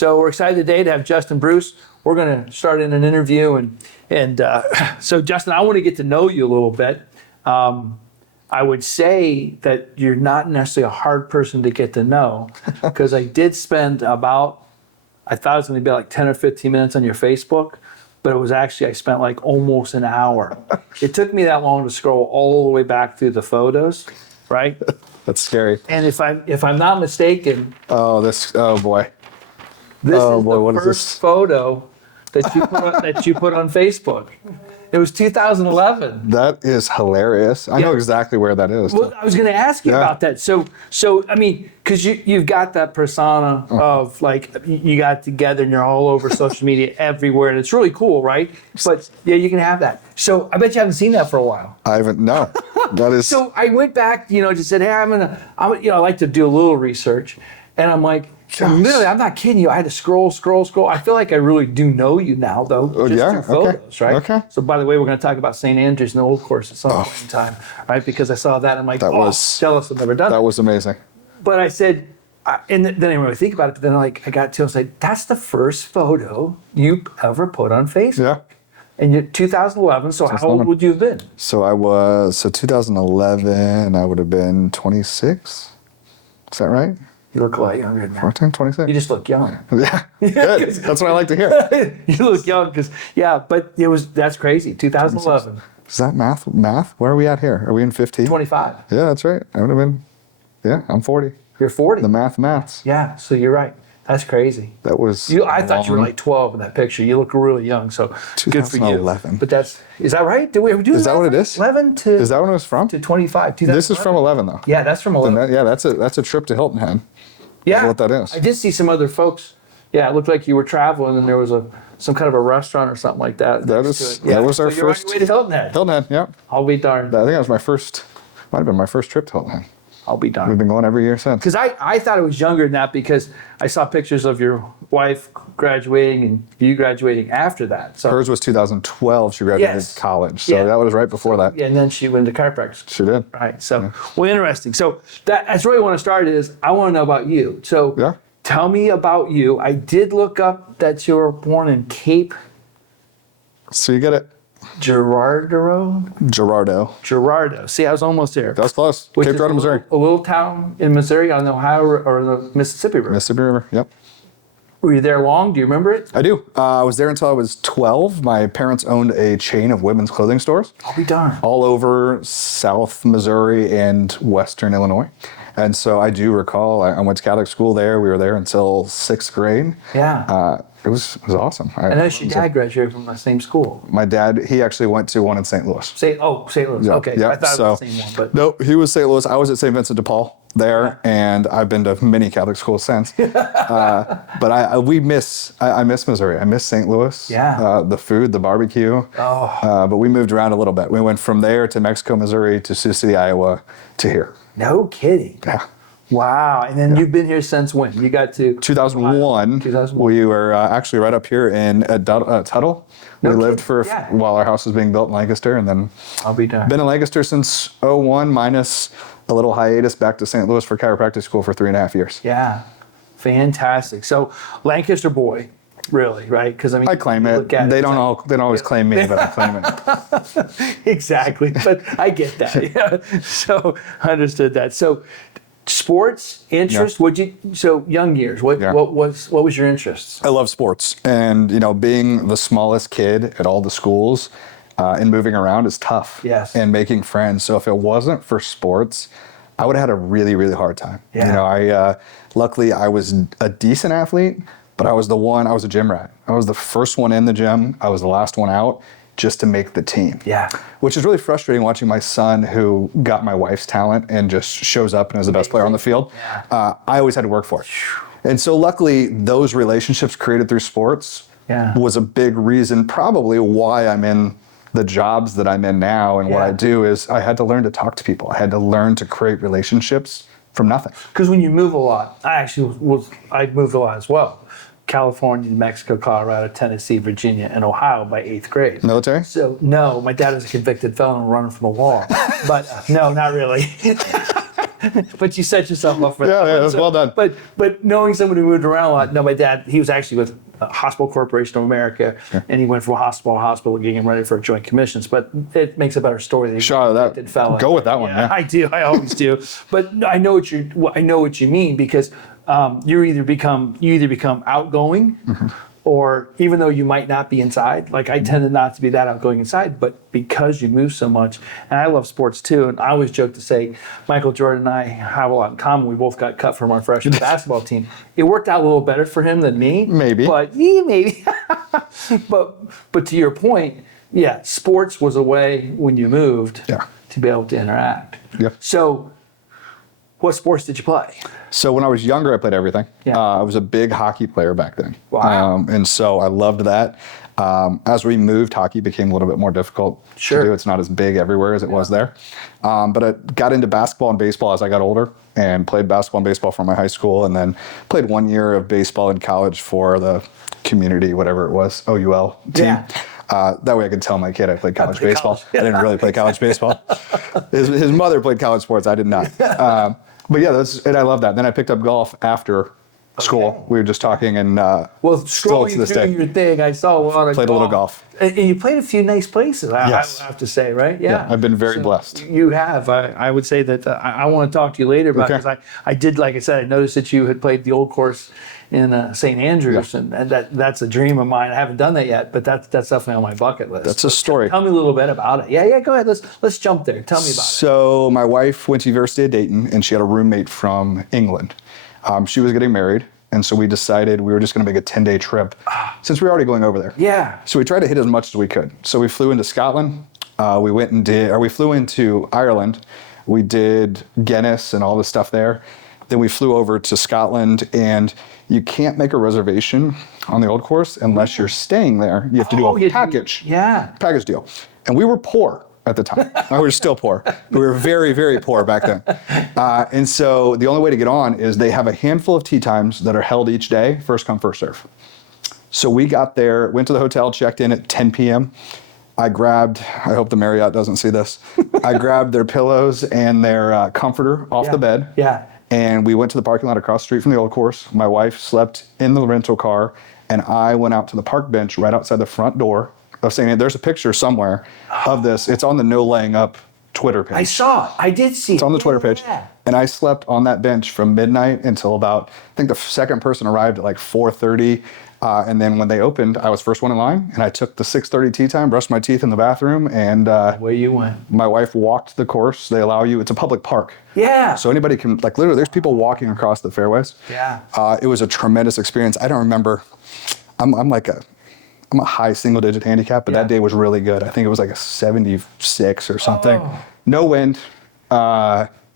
So we're excited today to have Justin Bruce. We're going to start in an interview. And so, Justin, I want to get to know you a little bit. I would say that you're not necessarily a hard person to get to know because I did spend I thought it was going to be like 10 or 15 minutes on your Facebook, but it was actually, I spent like almost an hour. It took me that long to scroll all the way back through the photos, right? That's scary. And if I'm not mistaken, oh boy. this is the first photo that you put on Facebook. It was 2011. That is hilarious. I know exactly where that is. Well, I was going to ask you about that. So I mean, because you've got that persona of like you got together and you're all over social media everywhere, and it's really cool, right? But yeah, you can have that. So I bet you haven't seen that for a while. I haven't. No, that is. So I went back, just said, hey, I like to do a little research, and I'm like. Literally, I'm not kidding you. I had to scroll. I feel like I really do know you now, though. Just through photos, right? Okay. So, by the way, we're going to talk about St. Andrews and the Old Course at some point in time, right? Because I saw that, and I'm like, jealous I've never done that. That was amazing. But I said, and then I didn't really think about it, but then I got to, I was like, that's the first photo you ever put on Facebook. Yeah. And you're 2011, so how old would you have been? So 2011, I would have been 26. Is that right? You look a lot younger than that. 14, 26. You just look young. Yeah, good. That's what I like to hear. You look young but that's crazy. 2011. Is that math? Where are we at here? Are we in 15? 25. Yeah, that's right. I would have been, I'm 40. You're 40. The maths. Yeah, so you're right. That's crazy. That was I thought you were like 12 in that picture. You look really young, so good for you. 2011. But is that right? Did we ever do that? Is that what it is? 11 to... Is that when it was from? To 25. This is from 11, though. Yeah, that's from 11. That's a trip to Hilton Head. Yeah. That's what that is. I did see some other folks. Yeah, it looked like you were traveling and there was some kind of a restaurant or something like that. That was our first. You're on your way to Hilton Head. Hilton Head, yeah. I'll be darned. I think that was might have been my first trip to Hilton Head. I'll be darned. We've been going every year since. Because I thought it was younger than that because I saw pictures of your wife graduating and you graduating after that. So hers was 2012. She graduated college. So that was right before that. Yeah, and then she went to chiropractic. She did. Right. So, well, interesting. So that's where I want to start is I want to know about you. So tell me about you. I did look up that you were born in Cape. So you get it. Gerardo. See, I was almost there. That was close. Cape Girardeau, Missouri. A little town in Missouri on the Ohio or the Mississippi River. Mississippi River, yep. Were you there long? Do you remember it? I do. I was there until I was 12. My parents owned a chain of women's clothing stores. I'll be darned. All over South Missouri and Western Illinois. And so I do recall, I went to Catholic school there. We were there until 6th grade. Yeah. It was awesome. I know your dad graduated from the same school. My dad, he actually went to one in St. Louis. St. Louis. Yeah, Okay. yeah. I thought it was the same one. But no, he was St. Louis. I was at St. Vincent de Paul there, and I've been to many Catholic schools since. But I miss Missouri. I miss St. Louis. Yeah. The food, the barbecue. But we moved around a little bit. We went from there to Mexico, Missouri, to Sioux City, Iowa, to here. No kidding. Yeah. Wow. And then you've been here since when? You got to 2001. 2001. We were actually right up here in Tuttle. We lived while our house was being built in Lancaster, and then I'll be darned. Been in Lancaster since 2001, minus a little hiatus back to St. Louis for chiropractic school for 3.5 years. Yeah. Fantastic. So Lancaster boy. Really, right? Because I claim it. They don't always claim me, but I claim it. Exactly. But I get that. Yeah. So understood that. So sports interest. So young years. What was your interests? I love sports, and being the smallest kid at all the schools, and moving around is tough. Yes. And making friends. So if it wasn't for sports, I would have had a really, really hard time. Yeah. Luckily I was a decent athlete. But I was a gym rat. I was the first one in the gym. I was the last one out just to make the team. Yeah. Which is really frustrating watching my son, who got my wife's talent and just shows up and is the best player on the field. Yeah. I always had to work for it. And so luckily those relationships created through sports was a big reason probably why I'm in the jobs that I'm in now. And what I do is I had to learn to talk to people. I had to learn to create relationships from nothing. Because when you move a lot, I moved a lot as well. California, New Mexico, Colorado, Tennessee, Virginia, and Ohio by 8th grade. Military? So no, my dad is a convicted felon running from the wall. But no, not really. But you set yourself up for that. Yeah, that's well done. But knowing somebody who moved around a lot, no, my dad, he was actually with Hospital Corporation of America, and he went from hospital to hospital getting ready for joint commissions. But it makes a better story. That Sure, go with that one. Yeah. I do. I always do. But I know what you mean, because you either become outgoing, or even though you might not be inside, like I tended not to be that outgoing inside, but because you move so much, and I love sports too, and I always joke to say Michael Jordan and I have a lot in common. We both got cut from our freshman basketball team. It worked out a little better for him than me. Maybe. But yeah, maybe. but to your point, yeah, sports was a way when you moved to be able to interact. Yeah. So what sports did you play? So when I was younger, I played everything. Yeah. I was a big hockey player back then. Wow. And so I loved that. As we moved, hockey became a little bit more difficult to do. It's not as big everywhere as it was there. But I got into basketball and baseball as I got older, and played basketball and baseball for my high school, and then played 1 year of baseball in college for the community, whatever it was, OUL team. Yeah. That way I could tell my kid I played college baseball. I didn't really play college baseball. His mother played college sports. I did not. But yeah, and I love that. Then I picked up golf after school. We were just talking, and scrolling through your thing, I saw a lot of played a little golf. And you played a few nice places, I have to say, right? Yeah. I've been very blessed. You have. I would say that I want to talk to you later about, because I did, like I said, I noticed that you had played the old course in St. Andrews, and that's a dream of mine. I haven't done that yet, but that's definitely on my bucket list. That's a story. Tell me a little bit about it. Yeah, go ahead. Let's jump there. Tell me about it. So my wife went to University of Dayton, and she had a roommate from England. She was getting married, and so we decided we were just going to make a 10-day trip since we were already going over there. Yeah. So we tried to hit as much as we could. So we flew into Scotland. We flew into Ireland. We did Guinness and all the stuff there. Then we flew over to Scotland, and you can't make a reservation on the old course unless you're staying there. You have to do a package. Package deal. And we were poor at the time. We were still poor. We were very, very poor back then. And so the only way to get on is they have a handful of tee times that are held each day, first come, first serve. So we got there, went to the hotel, checked in at 10 p.m. I hope the Marriott doesn't see this. I grabbed their pillows and their comforter off the bed. Yeah. And we went to the parking lot across the street from the old course. My wife slept in the rental car, and I went out to the park bench right outside the front door of St. There's a picture somewhere of this. It's on the No Laying Up Twitter page. I saw it. I did see it. It's on the Twitter page. And I slept on that bench from midnight until about, I think the second person arrived at like 4:30. And then when they opened, I was first one in line, and I took the 6:30 tea time, brushed my teeth in the bathroom, and where you went. My wife walked the course. They allow you, it's a public park. Yeah. So anybody can, like literally, there's people walking across the fairways. Yeah. It was a tremendous experience. I don't remember, I'm a high single digit handicap, but that day was really good. I think it was like a 76 or something. No wind.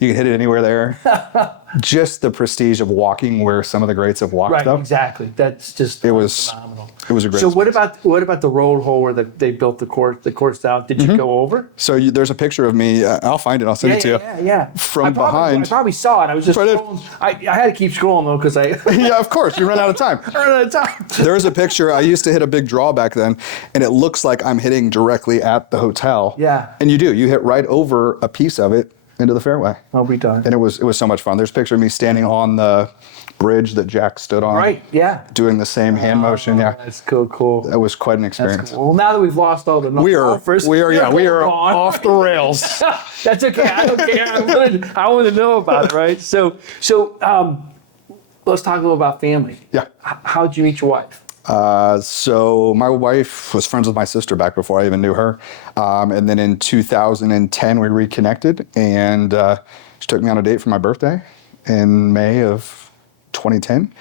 You can hit it anywhere there. Just the prestige of walking where some of the greats have walked, though. Exactly. That's just phenomenal. It was a great. So what about the road hole where they built the course out? Did you go over? So there's a picture of me. I'll find it. I'll send it to you. Yeah. From behind. I probably saw it. I was just scrolling. I had to keep scrolling though because I. Yeah, of course. You run out of time. I ran out of time. There's a picture. I used to hit a big draw back then, and it looks like I'm hitting directly at the hotel. Yeah. And you do. You hit right over a piece of it into the fairway. I'll be done. And it was so much fun. There's a picture of me standing on the bridge that Jack stood on. Right, yeah. Doing the same hand motion, yeah. That's cool. That was quite an experience. Cool. Well, now that we've lost all the golfers, we are off the rails. That's okay. I don't care. I want to know about it, right? So let's talk a little about family. Yeah. How'd you meet your wife? So my wife was friends with my sister back before I even knew her. And then in 2010, we reconnected, and she took me on a date for my birthday in May of 2010.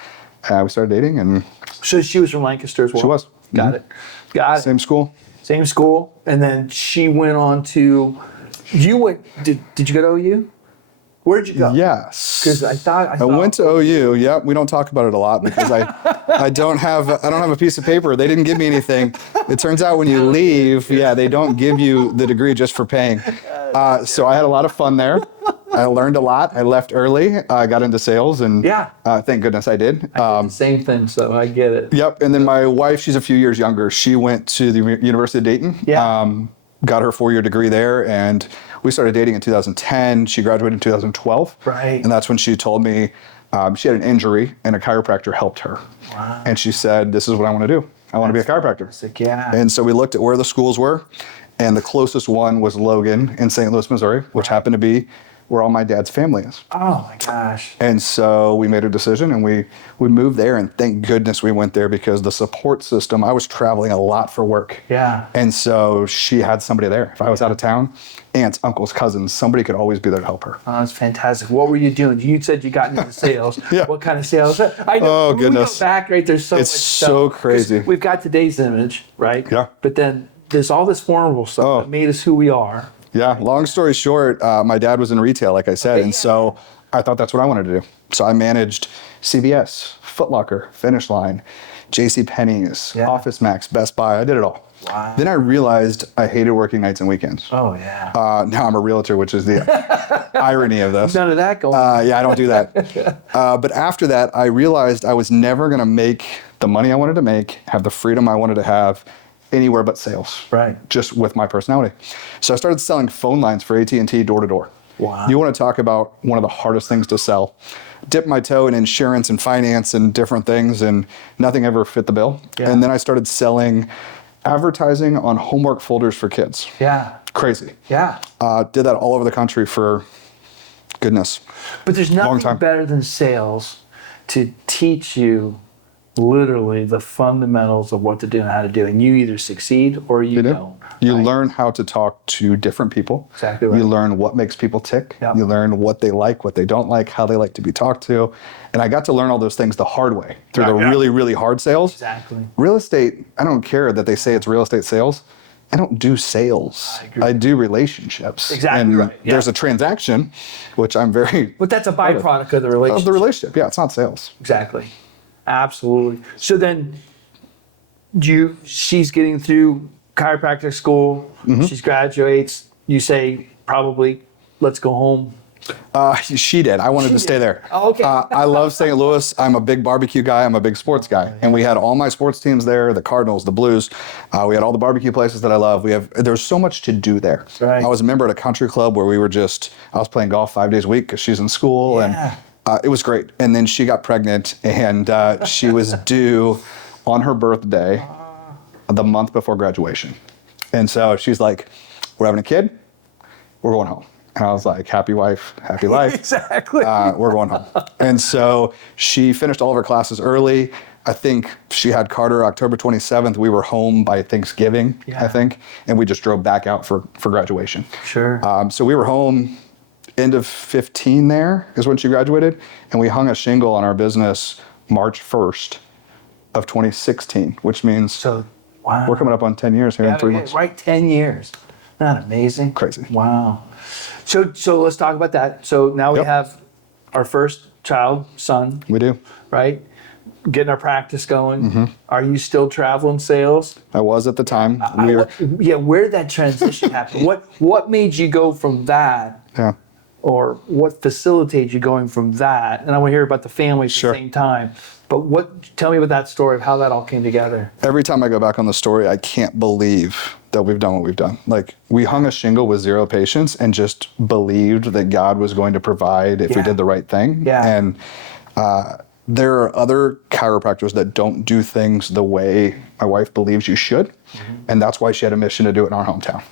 We started dating, and so she was from Lancaster as well? She was. Got it. Same school. Same school. And then she went on to, did you go to OU? Where'd you go? Yes. Because I went to OU. Yep. We don't talk about it a lot because I don't have a piece of paper. They didn't give me anything. It turns out when you leave, they don't give you the degree just for paying. So I had a lot of fun there. I learned a lot. I left early. I got into sales, and thank goodness I did. I did the same thing, so I get it. Yep. And then my wife, she's a few years younger. She went to the University of Dayton. Yeah. Got her 4-year degree there, and We started dating in 2010. She graduated in 2012. Right. And that's when she told me she had an injury and a chiropractor helped her. Wow. And she said, this is what I want to do. I want to be a chiropractor. Yeah. And so we looked at where the schools were, and the closest one was Logan in St. Louis, Missouri, which happened to be where all my dad's family is. Oh my gosh. And so we made a decision and we moved there, and thank goodness we went there because the support system, I was traveling a lot for work. Yeah. And so she had somebody there. If I was out of town, aunts, uncles, cousins, somebody could always be there to help her. Oh, that's fantastic. What were you doing? You said you got into sales. Yeah. What kind of sales? I know. Oh, goodness. We go back, right? There's so It's much so stuff. crazy. We've got today's image, right? Yeah. But then there's all this formidable stuff that made us who we are. Yeah, long story short, my dad was in retail, like I said, and so I thought that's what I wanted to do. So I managed CVS, Foot Locker, Finish Line, JCPenney's, Office Max, Best Buy. I did it all. Wow. Then I realized I hated working nights and weekends. Oh, yeah. Now I'm a realtor, which is the irony of this. None of that going on. Yeah, I don't do that. But after that, I realized I was never going to make the money I wanted to make, have the freedom I wanted to have, anywhere but sales. Right. Just with my personality. So I started selling phone lines for AT&T door to door. Wow. You want to talk about one of the hardest things to sell. Dipped my toe in insurance and finance and different things, and nothing ever fit the bill. Yeah. And then I started selling advertising on homework folders for kids. Yeah. Crazy. Yeah. Did that all over the country for, goodness. But there's Long nothing time. better than sales to teach you literally the fundamentals of what to do and how to do. And you either succeed or you don't. You learn how to talk to different people. Exactly right. You learn what makes people tick. Yep. You learn what they like, what they don't like, how they like to be talked to. And I got to learn all those things the hard way through the really, really hard sales. Exactly. Real estate, I don't care that they say it's real estate sales. I don't do sales. I agree. I do relationships. Exactly and right. Yeah. There's a transaction, which I'm very But that's a byproduct of the relationship. of the relationship. Yeah, it's not sales. Exactly. Absolutely. So then she's getting through chiropractic school. Mm-hmm. She graduates. You say probably, let's go home. She did. I wanted to stay there. Oh, okay. I love St. Louis. I'm a big barbecue guy. I'm a big sports guy. And we had all my sports teams there, the Cardinals, the Blues. We had all the barbecue places that I love. There's so much to do there. Right. I was a member at a country club where I was playing golf 5 days a week because she's in school. Yeah. And it was great. And then she got pregnant, and she was due on her birthday the month before graduation. And so she's like, we're having a kid. We're going home. And I was like, happy wife, happy life. Exactly. We're going home. And so she finished all of her classes early. I think she had Carter October 27th. We were home by Thanksgiving, I think. And we just drove back out for graduation. Sure. So we were home end of 15 there is when she graduated. And we hung a shingle on our business March 1st of 2016, which means wow. We're coming up on 10 years here in 3 months. Right, 10 years. Isn't that amazing? Crazy. Wow. So let's talk about that. So now we have our first child, son. We do. Right? Getting our practice going. Mm-hmm. Are you still traveling sales? I was at the time. Where did that transition happen? What made you go from that? Yeah. Or what facilitated you going from that? And I want to hear about the family at the same time. But tell me about that story of how that all came together. Every time I go back on the story, I can't believe that we've done what we've done. Like, we hung a shingle with 0 patients and just believed that God was going to provide if we did the right thing. Yeah. And there are other chiropractors that don't do things the way my wife believes you should. Mm-hmm. And that's why she had a mission to do it in our hometown.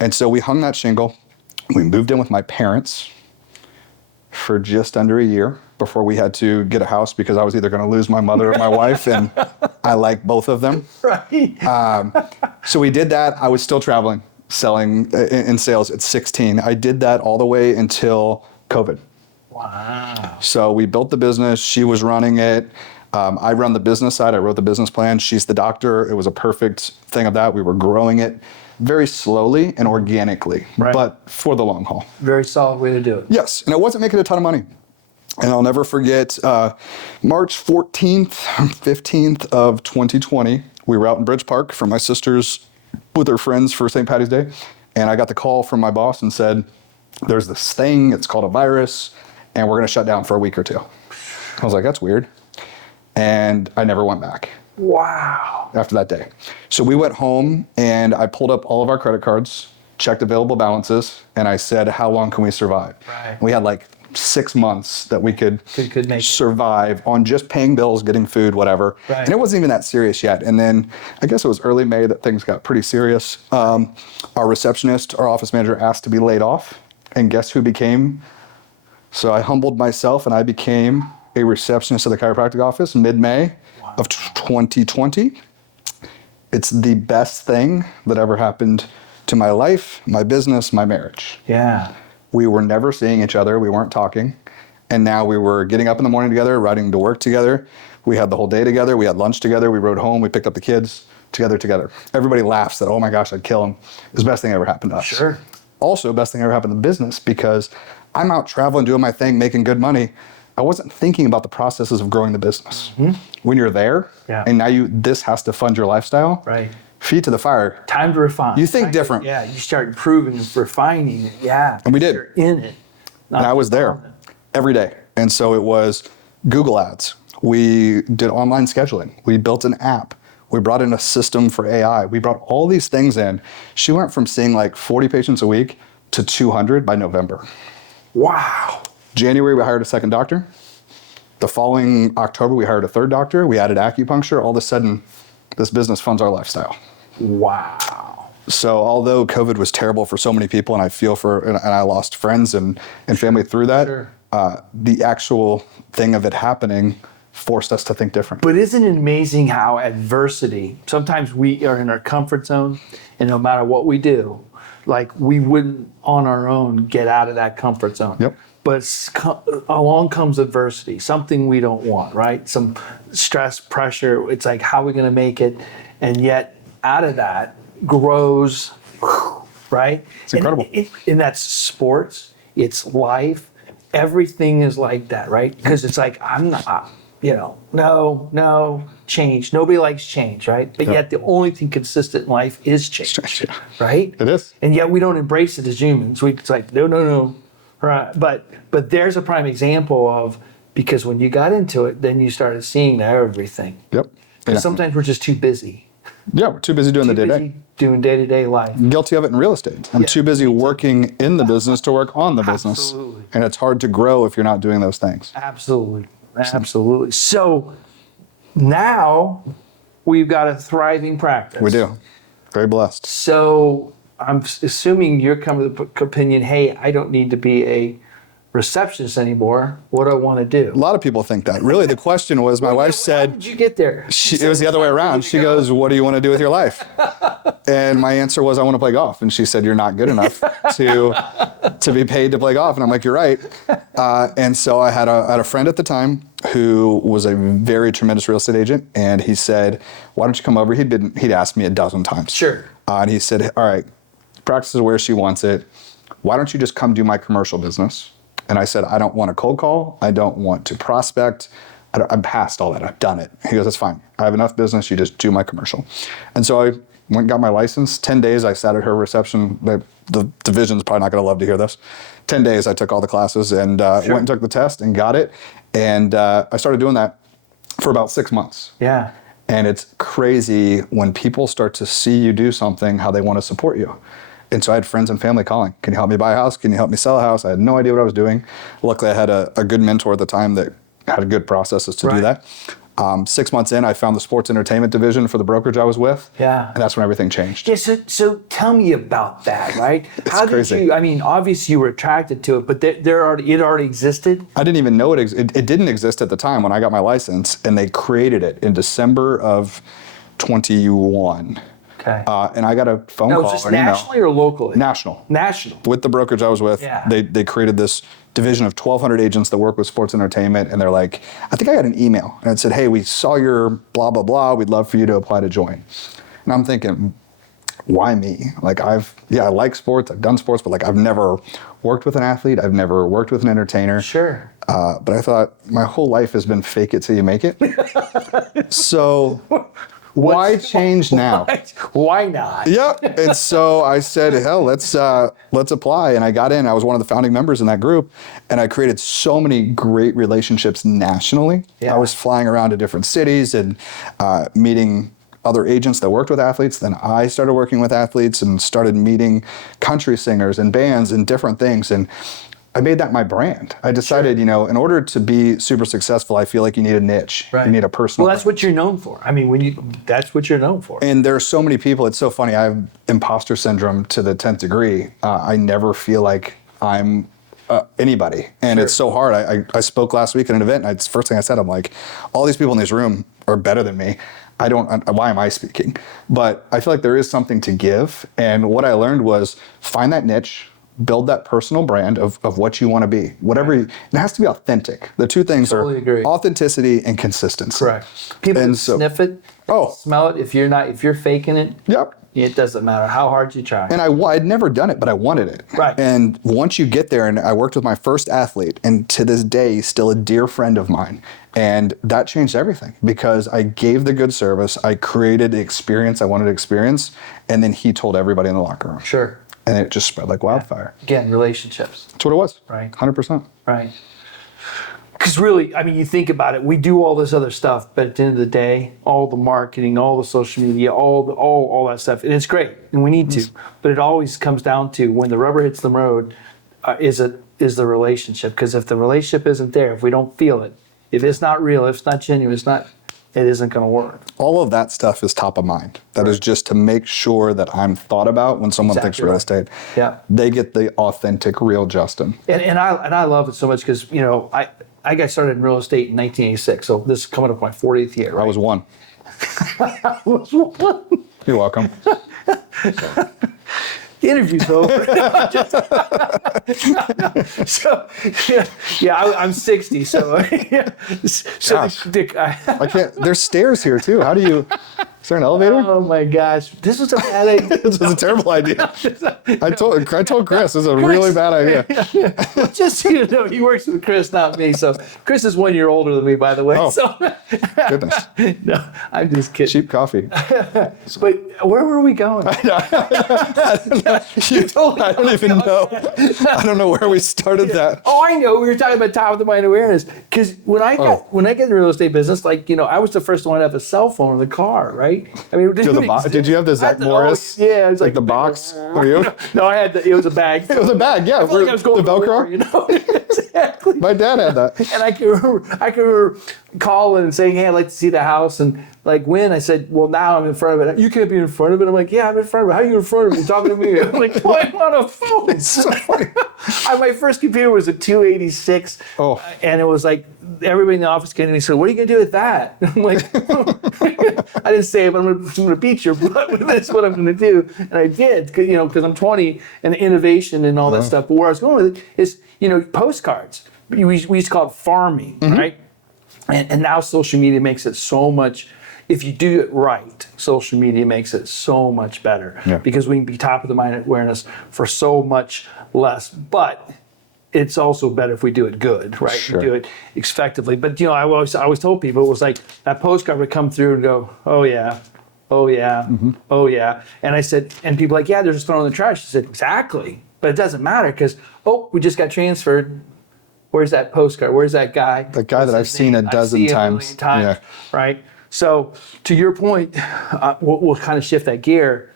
And so we hung that shingle. We moved in with my parents for just under a year before we had to get a house because I was either going to lose my mother or my wife, and I like both of them. Right. So we did that. I was still traveling, selling in sales at 16. I did that all the way until COVID. Wow. So we built the business. She was running it. I run the business side. I wrote the business plan. She's the doctor. It was a perfect thing of that. We were growing it very slowly and organically, but for the long haul. Very solid way to do it. Yes, and I wasn't making a ton of money. And I'll never forget March 14th, 15th of 2020, we were out in Bridge Park for my sister's with her friends for St. Patty's Day. And I got the call from my boss and said, there's this thing, it's called a virus, and we're gonna shut down for a week or 2. I was like, that's weird. And I never went back. Wow. After that day. So we went home and I pulled up all of our credit cards checked available balances, and I said, how long can we survive? Right. We had like 6 months that we could make survive on just paying bills, getting food, whatever. Right. And it wasn't even that serious yet. And then I guess it was early May that things got pretty serious. Our receptionist, our office manager, asked to be laid off. And guess who became? So I humbled myself and I became a receptionist at the chiropractic office mid-May of 2020. It's the best thing that ever happened to my life, my business, my marriage. Yeah. We were never seeing each other. We weren't talking. And now we were getting up in the morning together, riding to work together. We had the whole day together. We had lunch together. We rode home. We picked up the kids together. Everybody laughs that, oh my gosh, I'd kill him. It's the best thing that ever happened to us. Sure. Also, best thing that ever happened in business because I'm out traveling, doing my thing, making good money. I wasn't thinking about the processes of growing the business. When you're there, and now this has to fund your lifestyle. Right. Feet to the fire. Time to refine. You think different. Yeah, you start improving and refining it. Yeah. And we did. You're in it. And I was there every day. And so it was Google Ads. We did online scheduling. We built an app. We brought in a system for AI. We brought all these things in. She went from seeing like 40 patients a week to 200 by November. Wow. January, we hired a second doctor. The following October, we hired a third doctor. We added acupuncture. All of a sudden, this business funds our lifestyle. Wow. So although COVID was terrible for so many people, and I feel and I lost friends and family through that, Sure. The actual thing of it happening forced us to think different. But isn't it amazing how adversity, sometimes we are in our comfort zone, and no matter what we do, like we wouldn't on our own get out of that comfort zone. Yep. But along comes adversity, something we don't want, right? Some stress, pressure. It's like, how are we going to make it? And yet out of that grows, right? It's incredible. And that's sports, it's life. Everything is like that, right? Because it's like, I'm not, no, change. Nobody likes change, right? But yet the only thing consistent in life is change, right? It is. And yet we don't embrace it as humans. It's like, no. Right. But there's a prime example of, because when you got into it, then you started seeing everything. Yep. Because sometimes we're just too busy. Yeah, we're too busy doing the day-to-day. Doing day-to-day life. Guilty of it in real estate. I'm too busy working in the business to work on the business. Absolutely. And it's hard to grow if you're not doing those things. Absolutely. So now we've got a thriving practice. We do. Very blessed. So I'm assuming you're coming to the opinion, hey, I don't need to be a receptionist anymore. What do I want to do? A lot of people think that. Really, the question was, my wife said, how did you get there? it was the other way around. She goes, what do you want to do with your life? And my answer was, I want to play golf. And she said, you're not good enough to be paid to play golf. And I'm like, you're right. And so I had a friend at the time who was a very tremendous real estate agent. And he said, why don't you come over? He'd asked me a dozen times. Sure. And he said, all right, practice is where she wants it. Why don't you just come do my commercial business? And I said, I don't want a cold call. I don't want to prospect. I'm past all that. I've done it. He goes, that's fine. I have enough business. You just do my commercial. And so I went and got my license. 10 days I sat at her reception. The division's probably not going to love to hear this. 10 days I took all the classes and went and took the test and got it. And I started doing that for about 6 months. Yeah. And it's crazy when people start to see you do something, how they want to support you. And so I had friends and family calling, can you help me buy a house? Can you help me sell a house? I had no idea what I was doing. Luckily, I had a good mentor at the time that had good processes to do that. 6 months in, I found the sports entertainment division for the brokerage I was with. Yeah. And that's when everything changed. Yeah, so tell me about that, right? How crazy. Did you, I mean, obviously you were attracted to it, but it already existed? I didn't even know it didn't exist at the time when I got my license, and they created it in December of 21. Okay. And I got a phone call. Was this or an email. nationally or locally? National. National. With the brokerage I was with, they created this division of 1,200 agents that work with sports entertainment, and they're like, I think I got an email, and it said, hey, we saw your blah, blah, blah. We'd love for you to apply to join. And I'm thinking, why me? Like I like sports. I've done sports, but like I've never worked with an athlete. I've never worked with an entertainer. Sure. But I thought my whole life has been fake it till you make it. So why change now? Why not? Yep. And so I said, hell, let's apply. And I got in. I was one of the founding members in that group, and I created so many great relationships nationally. Yeah. I was flying around to different cities and meeting other agents that worked with athletes. Then I started working with athletes and started meeting country singers and bands and different things. And I made that my brand. I decided, in order to be super successful, I feel like you need a niche. Right. You need a personal. Well, that's what you're known for. I mean, that's what you're known for. And there are so many people. It's so funny. I have imposter syndrome to the 10th degree. I never feel like I'm anybody. And it's so hard. I spoke last week at an event, and first thing I said, I'm like, all these people in this room are better than me. Why am I speaking? But I feel like there is something to give. And what I learned was find that niche, build that personal brand of what you want to be. It has to be authentic. The two things are authenticity and consistency. Correct. People can sniff it, smell it. If you're faking it, it doesn't matter how hard you try. And I'd never done it, but I wanted it. Right. And once you get there, and I worked with my first athlete, and to this day, he's still a dear friend of mine. And that changed everything because I gave the good service. I created the experience I wanted to experience. And then he told everybody in the locker room. Sure. And it just spread like wildfire. Again, relationships. That's what it was. Right. 100%. Right. Because really, I mean, you think about it, we do all this other stuff, but at the end of the day, all the marketing, all the social media, all that stuff, and it's great, and we need to, but it always comes down to when the rubber hits the road, is the relationship. Because if the relationship isn't there, if we don't feel it, if it's not real, if it's not genuine, it isn't going to work. All of that stuff is top of mind. That is just to make sure that I'm thought about when someone thinks real estate. Yeah. They get the authentic, real Justin. And I love it so much because, I got started in real estate in 1986. So this is coming up my 40th year. Right? I was one. I was one. You're welcome. The interview's over. I'm 60. So, I can't. There's stairs here too. How do you? Is there an elevator? Oh my gosh, this was a bad idea. This was a terrible idea. I told Chris, this is a really bad idea. Well, just so you know, he works with Chris, not me. So Chris is 1 year older than me, by the way. Oh, so goodness. No, I'm just kidding. Cheap coffee. But where were we going? I don't even know. I don't know where we started that. Oh, I know. We were talking about top of the mind awareness. Because when I got in the real estate business, I was the first one to have a cell phone in the car, right? I mean, did you have the Zach Morris? Yeah, it was like the box. Were you? No, I had it was a bag. It was a bag. Yeah, I felt like I was going the Velcro. Exactly. My dad had that. And I can remember calling and saying, "Hey, I'd like to see the house." And when I said, "Well, now I'm in front of it." "You can't be in front of it." I'm like, "Yeah, I'm in front of it." "How are you in front of it? You're talking to me." I'm like, "Well, I'm on a phone." It's so funny. My first computer was a 286. Oh. And it was like everybody in the office came to me and said, "What are you gonna do with that?" I'm like, I didn't say it, but I'm gonna beat your butt with this. What I'm gonna do, and I did, because I'm 20 and innovation and all that stuff. But where I was going with it is, postcards. We used to call it farming, right? And now social media makes it so much. If you do it right, social media makes it so much better because we can be top of the mind awareness for so much less. But it's also better if we do it good, right? Sure. We do it effectively. But I always told people it was like that postcard would come through and go, "Oh yeah, oh yeah, oh yeah," and I said, and people like, "Yeah, they're just throwing in the trash." I said, "Exactly, but it doesn't matter because we just got transferred. Where's that postcard? Where's that guy? The guy that I've seen a dozen times. Yeah. Right? So to your point, we'll kind of shift that gear.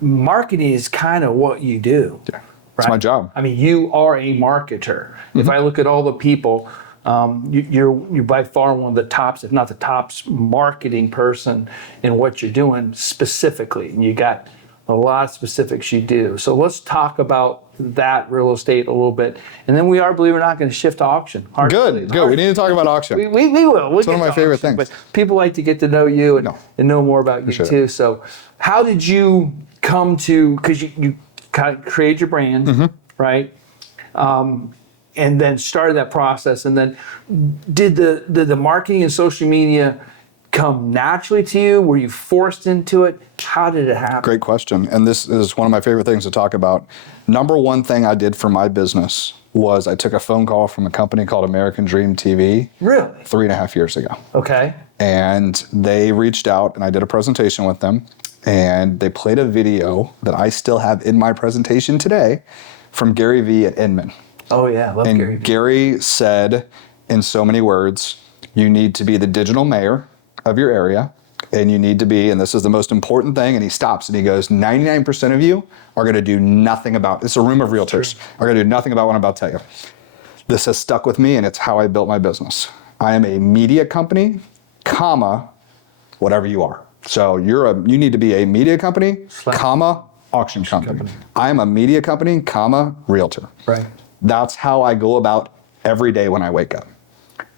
Marketing is kind of what you do. Yeah, it's my job. I mean, you are a marketer. If I look at all the people, you're by far one of the tops, if not the tops, marketing person in what you're doing specifically. And you got a lot of specifics you do. So let's talk about that real estate a little bit. And then we are, believe it or not, going to shift to auction. Good. We need to talk about auction. We will. It's one of my favorite things. But people like to get to know you and know more about you too. So how did you come to, because you kind of create your brand, right? And then started that process. And then did the marketing and social media come naturally to you? Were you forced into it? How did it happen? Great question. And this is one of my favorite things to talk about. Number one thing I did for my business was I took a phone call from a company called American Dream TV. Really? 3.5 years ago. Okay. And they reached out and I did a presentation with them. And they played a video that I still have in my presentation today from Gary Vee at Inman. Oh yeah, love Gary Vee. And Gary said in so many words, you need to be the digital mayor of your area And you need to be, and this is the most important thing, and he stops and he goes, 99% of you are going to do nothing about, it's a room of realtors, are going to do nothing about what I'm about to tell you. This has stuck with me, and it's how I built my business. I am a media company, comma, whatever you are. So you need to be a media company, comma, auction company. I am a media company, comma, realtor. Right. That's how I go about every day when I wake up.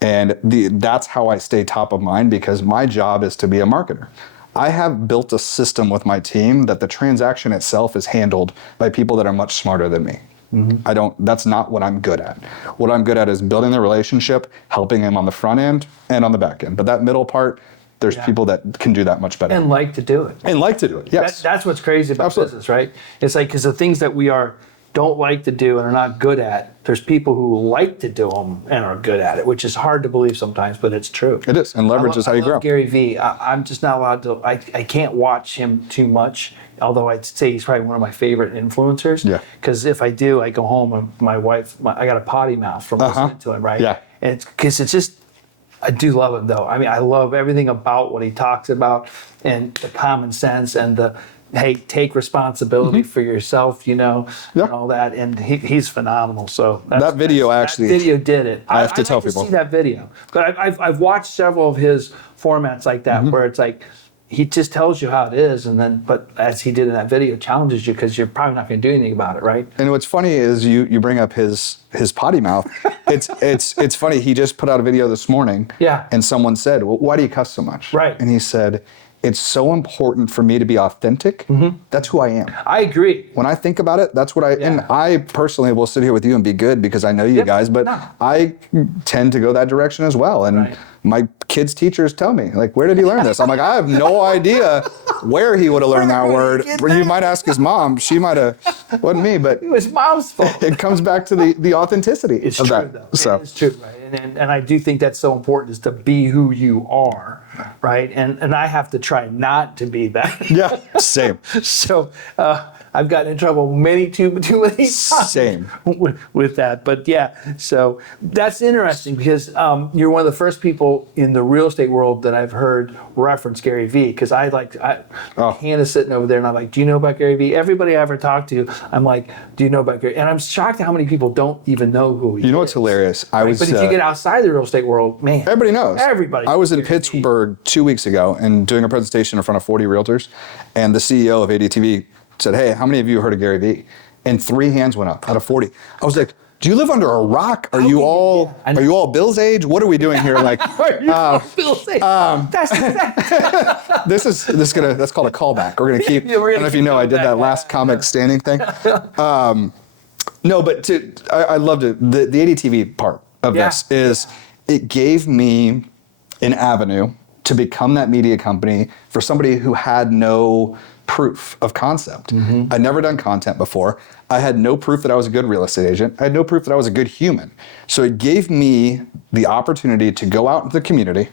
And that's how I stay top of mind, because my job is to be a marketer. I have built a system with my team that the transaction itself is handled by people that are much smarter than me. That's not what I'm good at. What I'm good at is building the relationship, helping them on the front end and on the back end. But that middle part, there's people that can do that much better. And like to do it. And like to do it, yes. That's what's crazy about business, right? It's like, because the things that we don't like to do and are not good at, there's people who like to do them and are good at it, which is hard to believe sometimes, but it's true. It is, and leverage is how you grow. Gary Vee, I'm just not allowed to, I can't watch him too much, although I'd say he's probably one of my favorite influencers. Yeah. Because if I do, I go home and my wife, I got a potty mouth from listening to him, right? Yeah. And because it's just, I do love him though. I mean, I love everything about what he talks about, and the common sense, and the, hey, take responsibility for yourself, and all that. And he's phenomenal. So that video did it. I have to tell people. I see that video, but I've watched several of his formats like that, where it's like he just tells you how it is, and then, but as he did in that video, challenges you, because you're probably not going to do anything about it, right? And what's funny is you bring up his potty mouth. It's funny. He just put out a video this morning. Yeah. And someone said, "Well, why do you cuss so much?" Right. And he said, "It's so important for me to be authentic. That's who I am." I agree. When I think about it, that's what and I personally will sit here with you and be good because I know you guys, but I tend to go that direction as well. And my kids' teachers tell me, like, "Where did he learn this?" I'm like, I have no idea where he would have learned that word. You might ask his mom. She might have, wasn't me, but it was mom's fault. It comes back to the authenticity of true, that. Though. So it's true, right? And I do think that's so important, is to be who you are, right? And I have to try not to be that. Yeah, same. So I've gotten in trouble too many times. Same. With that, but yeah. So that's interesting, because you're one of the first people in the real estate world that I've heard reference Gary Vee. Because Hannah's sitting over there, and I'm like, "Do you know about Gary Vee?" Everybody I ever talked to, I'm like, "Do you know about Gary?" And I'm shocked at how many people don't even know who he is. You know what's hilarious? But if you get outside the real estate world, man, everybody knows. Everybody. I was in Pittsburgh 2 weeks ago and doing a presentation in front of 40 realtors, and the CEO of ADTV said, "Hey, how many of you have heard of Gary Vee?" And 3 hands went up out of 40. I was like, "Do you live under a rock? Are you all Bill's age? What are we doing here?" Like, Bill's age. That's called a callback. We're gonna keep. I don't know if you know, I did that last comic standing thing. No, but I loved it. The ADTV part of this is it gave me an avenue to become that media company for somebody who had no proof of concept. I'd never done content before. I had no proof that I was a good real estate agent. I had no proof that I was a good human. So it gave me the opportunity to go out into the community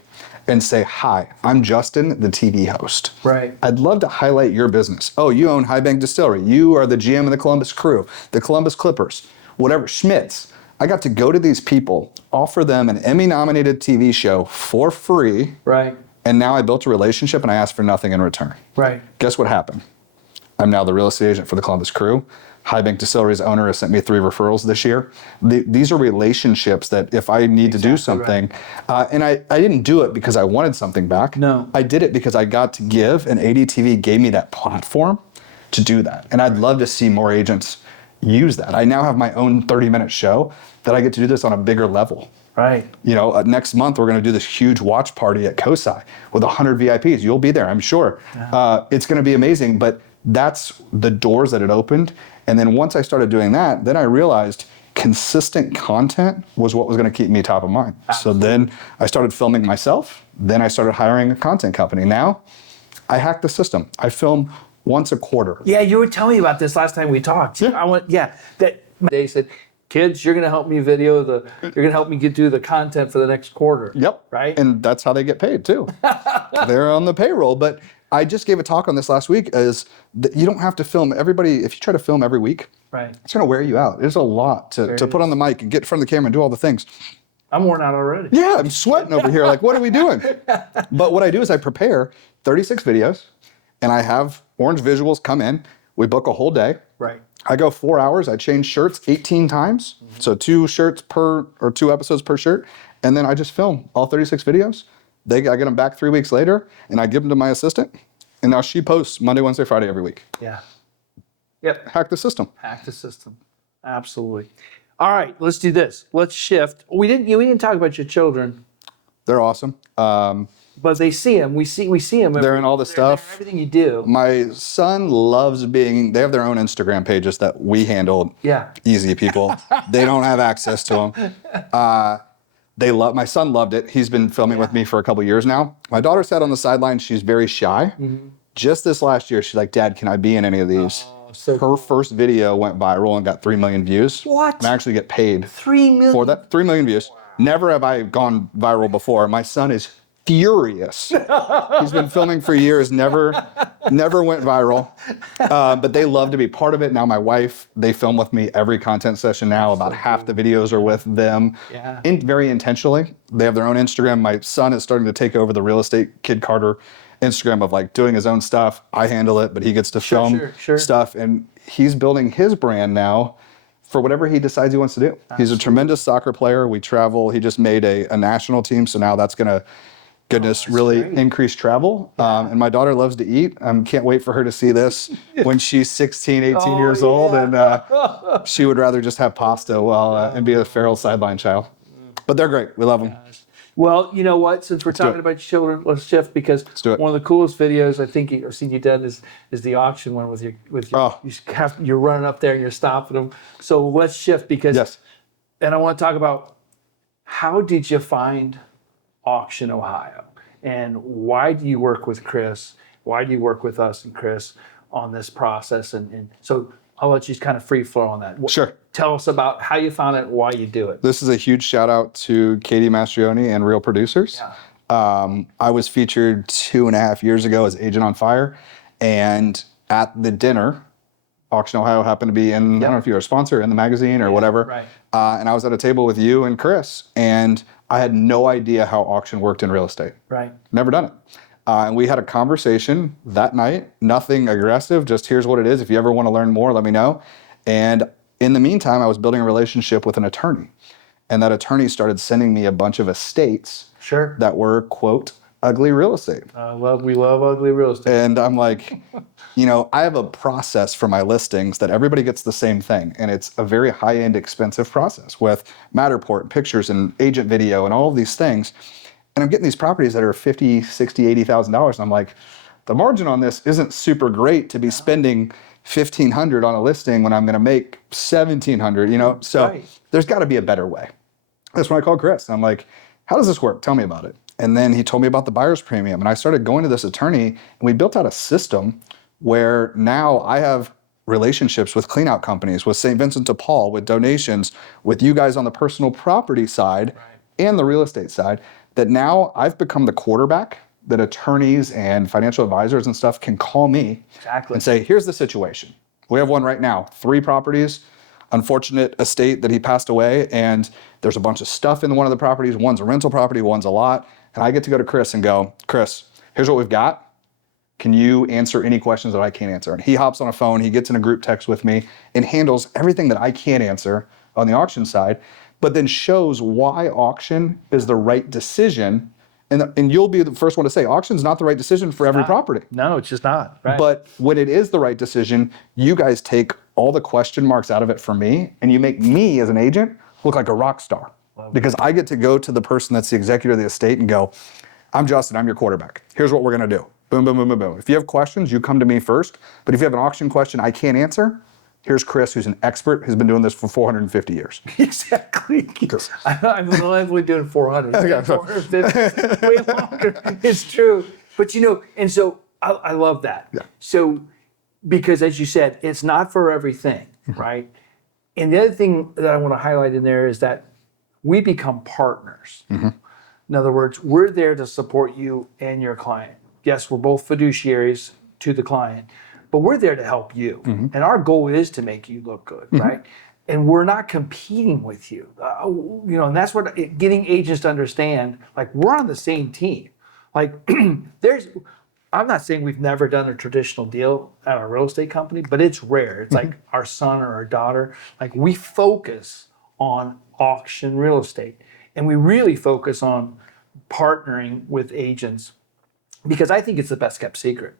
and say, "Hi, I'm Justin, the TV host. Right. I'd love to highlight your business. Oh, you own High Bank Distillery. You are the GM of the Columbus Crew, the Columbus Clippers, whatever, Schmitz." I got to go to these people, offer them an Emmy-nominated TV show for free. Right. And now I built a relationship, and I asked for nothing in return. Right. Guess what happened? I'm now the real estate agent for the Columbus Crew. High Bank Distillery's owner has sent me 3 referrals this year. These are relationships that if I need to do something, and I didn't do it because I wanted something back. No. I did it because I got to give, and ADTV gave me that platform to do that. And I'd love to see more agents use that. I now have my own 30-minute show that I get to do this on a bigger level. Right. Next month we're going to do this huge watch party at COSI with 100 VIPs. You'll be there, I'm sure. Yeah. It's going to be amazing, but that's the doors that it opened. And then once I started doing that, then I realized consistent content was what was going to keep me top of mind. Absolutely. So then I started filming myself. Then I started hiring a content company. Now I hacked the system. I film once a quarter. Yeah, you were telling me about this last time we talked. Yeah. They said, "Kids, you're going to help me you're going to help me do the content for the next quarter." Yep. Right? And that's how they get paid too. They're on the payroll. But I just gave a talk on this last week, is that you don't have to film everybody. If you try to film every week, right, it's going to wear you out. There's a lot to put on the mic and get in front of the camera and do all the things. I'm worn out already. Yeah, I'm sweating over here. Like, what are we doing? But what I do is I prepare. 36 videos, and I have orange visuals come in. We book a whole day. Right. I go 4 hours. I change shirts 18 times. So 2 shirts per, or 2 episodes per shirt. And then I just film all 36 videos. I get them back 3 weeks later, and I give them to my assistant. And now she posts Monday, Wednesday, Friday every week. Yeah. Yep. Hack the system. Hack the system. Absolutely. All right, let's do this. Let's shift. We didn't talk about your children. They're awesome. But they see them. We see them. They're in all the stuff. Everything you do. My son loves being, they have their own Instagram pages that we handled. Yeah. Easy people. They don't have access to them. My son loved it. He's been filming with me for a couple years now. My daughter sat on the sideline. She's very shy. Just this last year, she's like, Dad, can I be in any of these? Her first video went viral and got 3 million views. What? And I actually get paid 3 million for that. 3 million views. Never have I gone viral before. My son is furious. He's been filming for years, never went viral. But they love to be part of it. Now my wife, they film with me every content session now. About half the videos are with them. Yeah. Very intentionally. They have their own Instagram. My son is starting to take over the real estate Kid Carter Instagram of like doing his own stuff. I handle it, but he gets to film stuff. And he's building his brand now for whatever he decides he wants to do. Absolutely. He's a tremendous soccer player. We travel. He just made a national team. So now that's going to, really great. Increase travel. Yeah. And my daughter loves to eat. Can't wait for her to see this when she's 16, 18 years old. And she would rather just have pasta and be a feral sideline child. But they're great. We love them. Well, you know what? Since we're talking about children, let's shift because one of the coolest videos I think I've seen you done is the auction one with your you're running up there and you're stopping them. So let's shift because and I want to talk about how did you find Auction Ohio and why do you work with Chris? Why do you work with us and Chris on this process? And so I'll let you kind of free flow on that. Sure. Tell us about how you found it and why you do it. This is a huge shout out to Katie Mastrioni and Real Producers. Yeah. I was featured 2.5 years ago as Agent on Fire. And at the dinner, Auction Ohio happened to be in, I don't know if you're a sponsor in the magazine or whatever. Right. And I was at a table with you and Chris. And I had no idea how auction worked in real estate. Right. Never done it. And we had a conversation that night, nothing aggressive, just here's what it is. If you ever want to learn more, let me know. And in the meantime, I was building a relationship with an attorney. And that attorney started sending me a bunch of estates that were, quote, ugly real estate. We love ugly real estate. And I'm like, I have a process for my listings that everybody gets the same thing. And it's a very high-end, expensive process with Matterport, pictures, and agent video, and all of these things. And I'm getting these properties that are $50,000, $60,000, $80,000. And I'm like, the margin on this isn't super great to be spending $1,500 on a listing when I'm going to make $1,700, So there's got to be a better way. That's when I called Chris. And I'm like, how does this work? Tell me about it. And then he told me about the buyer's premium. And I started going to this attorney, and we built out a system where now I have relationships with cleanout companies, with St. Vincent de Paul, with donations, with you guys on the personal property side and the real estate side, that now I've become the quarterback that attorneys and financial advisors and stuff can call me and say, here's the situation. We have one right now, 3 properties, unfortunate estate that he passed away, and there's a bunch of stuff in one of the properties. One's a rental property, one's a lot. And I get to go to Chris and go, Chris, here's what we've got. Can you answer any questions that I can't answer? And he hops on a phone, he gets in a group text with me and handles everything that I can't answer on the auction side, but then shows why auction is the right decision. And you'll be the first one to say, auction's not the right decision for every property. No, it's just not. Right. But when it is the right decision, you guys take all the question marks out of it for me, and you make me as an agent look like a rock star. Because I get to go to the person that's the executor of the estate and go, I'm Justin, I'm your quarterback. Here's what we're going to do. Boom, boom, boom, boom, boom. If you have questions, you come to me first. But if you have an auction question I can't answer, here's Chris, who's an expert, who's been doing this for 450 years. Exactly. I'm only doing 400. Okay. 450, way longer. It's true. But and so I love that. Yeah. So, because as you said, it's not for everything, right? And the other thing that I want to highlight in there is that we become partners. Mm-hmm. In other words, we're there to support you and your client. Yes, we're both fiduciaries to the client, but we're there to help you. Mm-hmm. And our goal is to make you look good, mm-hmm. right? And we're not competing with you. And that's what getting agents to understand, like we're on the same team. Like I'm not saying we've never done a traditional deal at our real estate company, but it's rare. It's like our son or our daughter. Like we focus on auction real estate, and we really focus on partnering with agents because I think it's the best kept secret.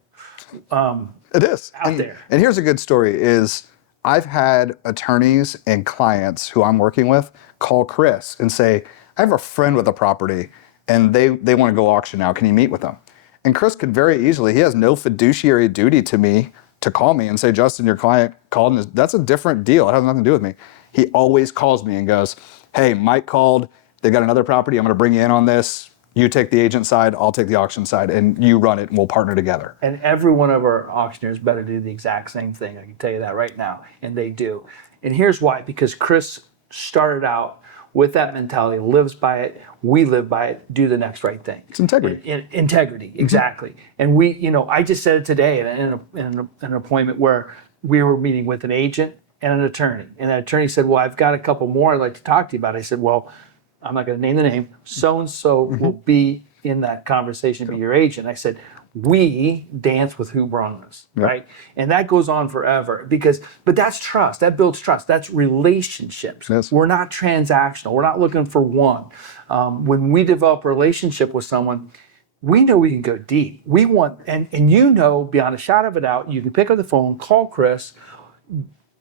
It is out there. And here's a good story: is I've had attorneys and clients who I'm working with call Chris and say, "I have a friend with a property, and they want to go auction now. Can you meet with them?" And Chris could very easily, he has no fiduciary duty to me to call me and say, "Justin, your client called," and that's a different deal. It has nothing to do with me. He always calls me and goes, "Hey, Mike called. They got another property. I'm going to bring you in on this. You take the agent side, I'll take the auction side, and you run it, and we'll partner together." And every one of our auctioneers better do the exact same thing. I can tell you that right now, and they do. And here's why: because Chris started out with that mentality, lives by it. We live by it. Do the next right thing. It's integrity. Integrity, exactly. And we, I just said it today in an appointment where we were meeting with an agent and an attorney, and that attorney said, "Well, I've got a couple more I'd like to talk to you about." I said, "Well, I'm not going to name the name. So and so will be in that conversation, be your agent." I said, "We dance with who brung us," right? And that goes on forever but that's trust. That builds trust. That's relationships. Yes. We're not transactional. We're not looking for one. When we develop a relationship with someone, we know we can go deep. We want, and beyond a shadow of a doubt, you can pick up the phone, call Chris,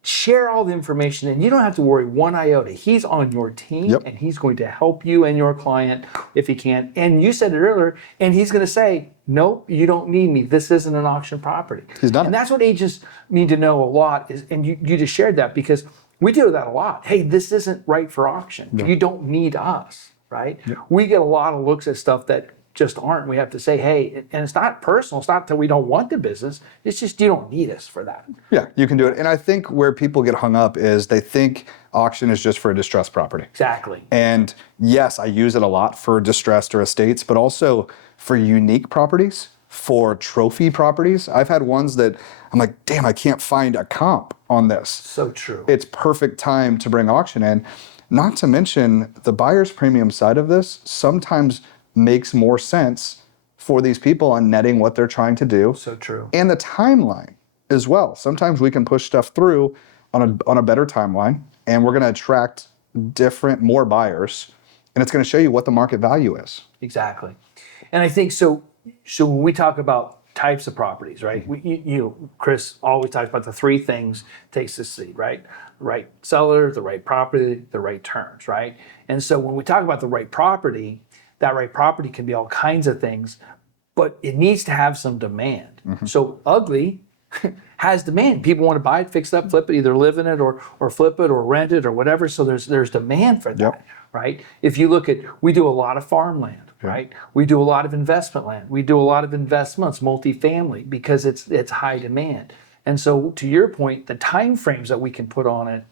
share all the information, and you don't have to worry one iota. He's on your team, and he's going to help you and your client if he can. And you said it earlier, and he's going to say, "Nope, you don't need me. This isn't an auction property." He's done. And that's what agents need to know a lot. And you just shared that because we do that a lot. "Hey, this isn't right for auction. You don't need us," right? We get a lot of looks at stuff that just aren't. We have to say, "Hey," and it's not personal. It's not that we don't want the business. It's just you don't need us for that. Yeah, you can do it. And I think where people get hung up is they think auction is just for a distressed property. Exactly. And yes, I use it a lot for distressed or estates, but also for unique properties, for trophy properties. I've had ones that I'm like, damn, I can't find a comp on this. So true. It's perfect time to bring auction in. Not to mention the buyer's premium side of this sometimes makes more sense for these people on netting what they're trying to do. So true. And the timeline as well. Sometimes we can push stuff through on a better timeline, and we're going to attract more buyers, and it's going to show you what the market value is. Exactly. And I think so when we talk about types of properties, right? Chris always talks about the three things takes to succeed, right? The right seller, the right property, the right terms, right? And so when we talk about the right property, that right property can be all kinds of things, but it needs to have some demand. So ugly has demand. People want to buy it, fix it up, flip it, either live in it or flip it or rent it or whatever. So there's demand for that, right? If you look at, we do a lot of farmland, right? We do a lot of investment land. We do a lot of investments, multifamily, because it's high demand. And so to your point, the time frames that we can put on it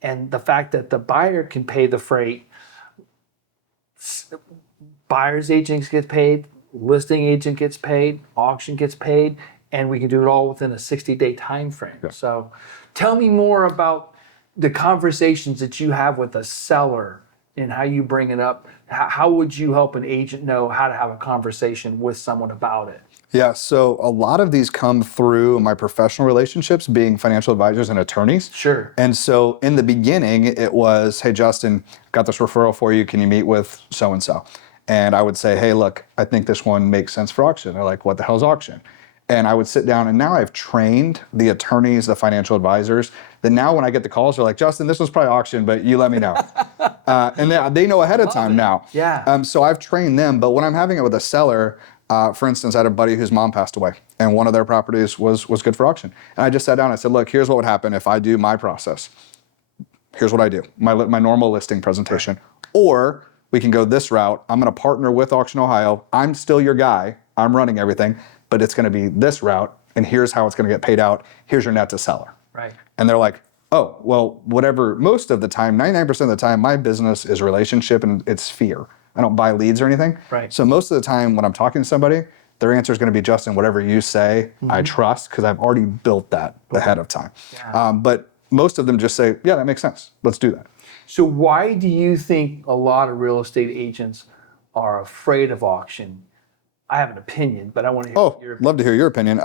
and the fact that the buyer can pay the freight, buyer's agent gets paid, listing agent gets paid, auction gets paid, and we can do it all within a 60-day time frame. So tell me more about the conversations that you have with a seller and how you bring it up. How would you help an agent know how to have a conversation with someone about it? Yeah, so a lot of these come through my professional relationships, being financial advisors and attorneys. Sure. And so in the beginning, it was, "Hey, Justin, got this referral for you. Can you meet with so-and-so?" And I would say, "Hey, look, I think this one makes sense for auction." They're like, "What the hell's auction?" And I would sit down, and now I've trained the attorneys, the financial advisors, that now when I get the calls, they're like, "Justin, this was probably auction, but you let me know." And they know ahead of time now. Yeah. So I've trained them, but when I'm having it with a seller, for instance, I had a buddy whose mom passed away, and one of their properties was good for auction. And I just sat down and I said, "Look, here's what would happen if I do my process. Here's what I do, my normal listing presentation. Or we can go this route. I'm going to partner with Auction Ohio. I'm still your guy. I'm running everything, but it's going to be this route, and here's how it's going to get paid out. Here's your net to seller." Right. And they're like, "Oh, well, whatever." Most of the time, 99% of the time, my business is relationship and it's fear. I don't buy leads or anything. Right. So most of the time when I'm talking to somebody, their answer is going to be, "Justin, whatever you say, I trust," because I've already built that ahead of time. Yeah. But most of them just say, "Yeah, that makes sense. Let's do that." So why do you think a lot of real estate agents are afraid of auction? I have an opinion, but I want to hear Oh, your opinion. love to hear your opinion.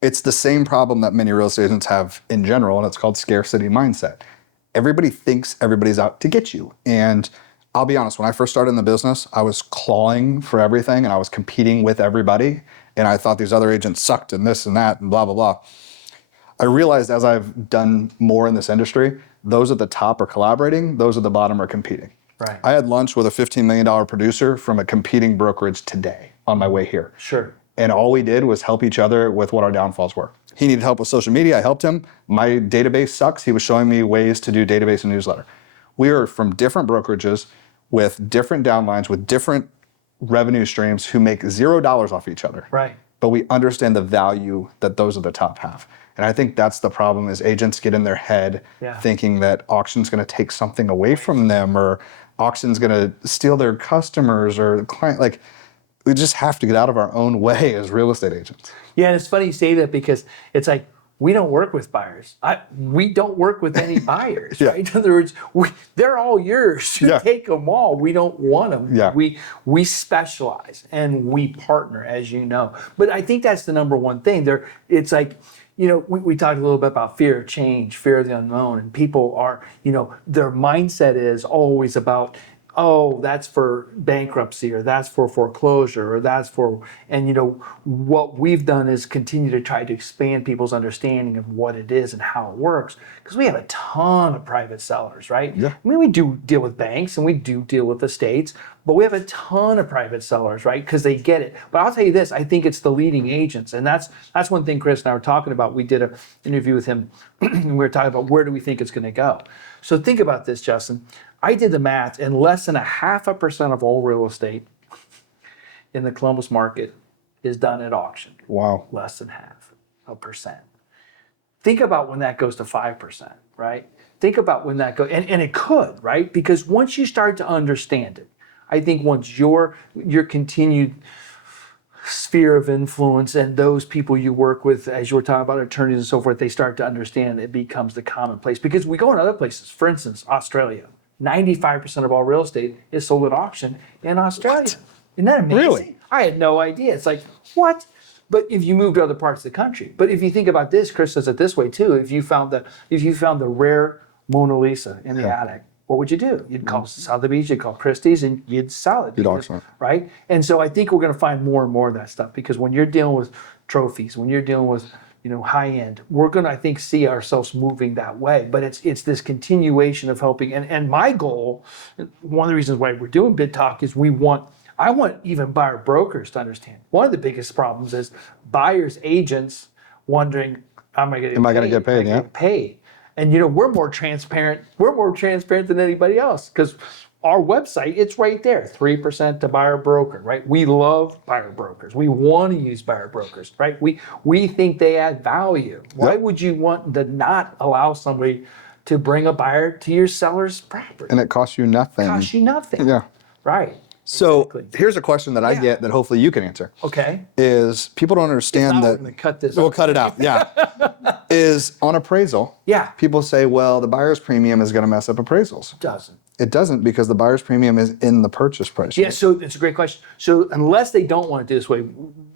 It's the same problem that many real estate agents have in general, and it's called scarcity mindset. Everybody thinks everybody's out to get you. And I'll be honest, when I first started in the business, I was clawing for everything and I was competing with everybody. And I thought these other agents sucked and this and that and blah, blah, blah. I realized as I've done more in this industry, those at the top are collaborating, those at the bottom are competing. Right. I had lunch with a $15 million producer from a competing brokerage today on my way here. Sure. And all we did was help each other with what our downfalls were. He needed help with social media, I helped him. My database sucks, he was showing me ways to do database and newsletter. We are from different brokerages with different downlines, with different revenue streams who make $0 off each other. Right. But we understand the value that those at the top have. And I think that's the problem is agents get in their head thinking that auction's gonna take something away from them or auction's gonna steal their customers or the client. Like, we just have to get out of our own way as real estate agents. Yeah, and it's funny you say that because it's like, we don't work with buyers. We don't work with any buyers, right? In other words, they're all yours. You take them all. We don't want them. Yeah. We specialize and we partner, as you know. But I think that's the number one thing. It's like, you know, we talked a little bit about fear of change, fear of the unknown, and people are, you know, their mindset is always about, oh, that's for bankruptcy or that's for foreclosure or that's for, and you know, what we've done is continue to try to expand people's understanding of what it is and how it works because we have a ton of private sellers, right? Yeah. I mean, we do deal with banks and we do deal with estates, but we have a ton of private sellers, right? Because they get it. But I'll tell you this, I think it's the leading agents. And that's one thing Chris and I were talking about. We did an interview with him and we were talking about where do we think it's going to go. So think about this, Justin. I did the math, and less than 0.5% of all real estate in the Columbus market is done at auction. Wow. Less than 0.5%. Think about when that goes to 5%, right? Think about when that goes, and it could, right? Because once you start to understand it, I think once your continued sphere of influence and those people you work with, as you were talking about attorneys and so forth, they start to understand it becomes the commonplace. Because we go in other places, for instance, Australia. 95% of all real estate is sold at auction in Australia. What? Isn't that amazing? Really? I had no idea. It's like, what? But if you move to other parts of the country, but if you think about this, Chris says it this way too. If you found the rare Mona Lisa in the attic, what would you do? You'd call Sotheby's, you'd call Christie's, and you'd sell it. You'd auction it. Right? And so I think we're going to find more and more of that stuff because when you're dealing with trophies, when you're dealing with high end, we're going to, I think, see ourselves moving that way. But it's this continuation of helping. And my goal, one of the reasons why we're doing Bid Talk is I want even buyer brokers to understand. One of the biggest problems is buyers agents wondering, am I going to get paid? Get paid? And we're more transparent. We're more transparent than anybody else because our website, it's right there, 3% to buyer broker, right? We love buyer brokers. We want to use buyer brokers, right? We think they add value. Why would you want to not allow somebody to bring a buyer to your seller's property? And it costs you nothing. Costs you nothing. Yeah. Right. So here's a question that I get that hopefully you can answer. Okay. Is people don't understand that. We're going to cut this. We'll cut it out. Yeah. Is on appraisal. Yeah. People say, well, the buyer's premium is going to mess up appraisals. Doesn't. It doesn't because the buyer's premium is in the purchase price. Yeah, so it's a great question. So unless they don't want to do this way,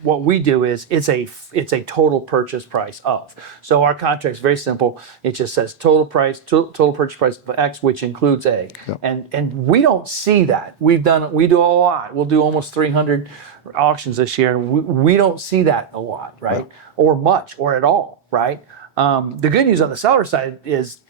what we do is it's a total purchase price of. So our contract's very simple. It just says total purchase price of X, which includes A. Yep. And we don't see that. We do a lot. We'll do almost 300 auctions this year. And we don't see that a lot, right? No. Or much, or at all, right? The good news on the seller side is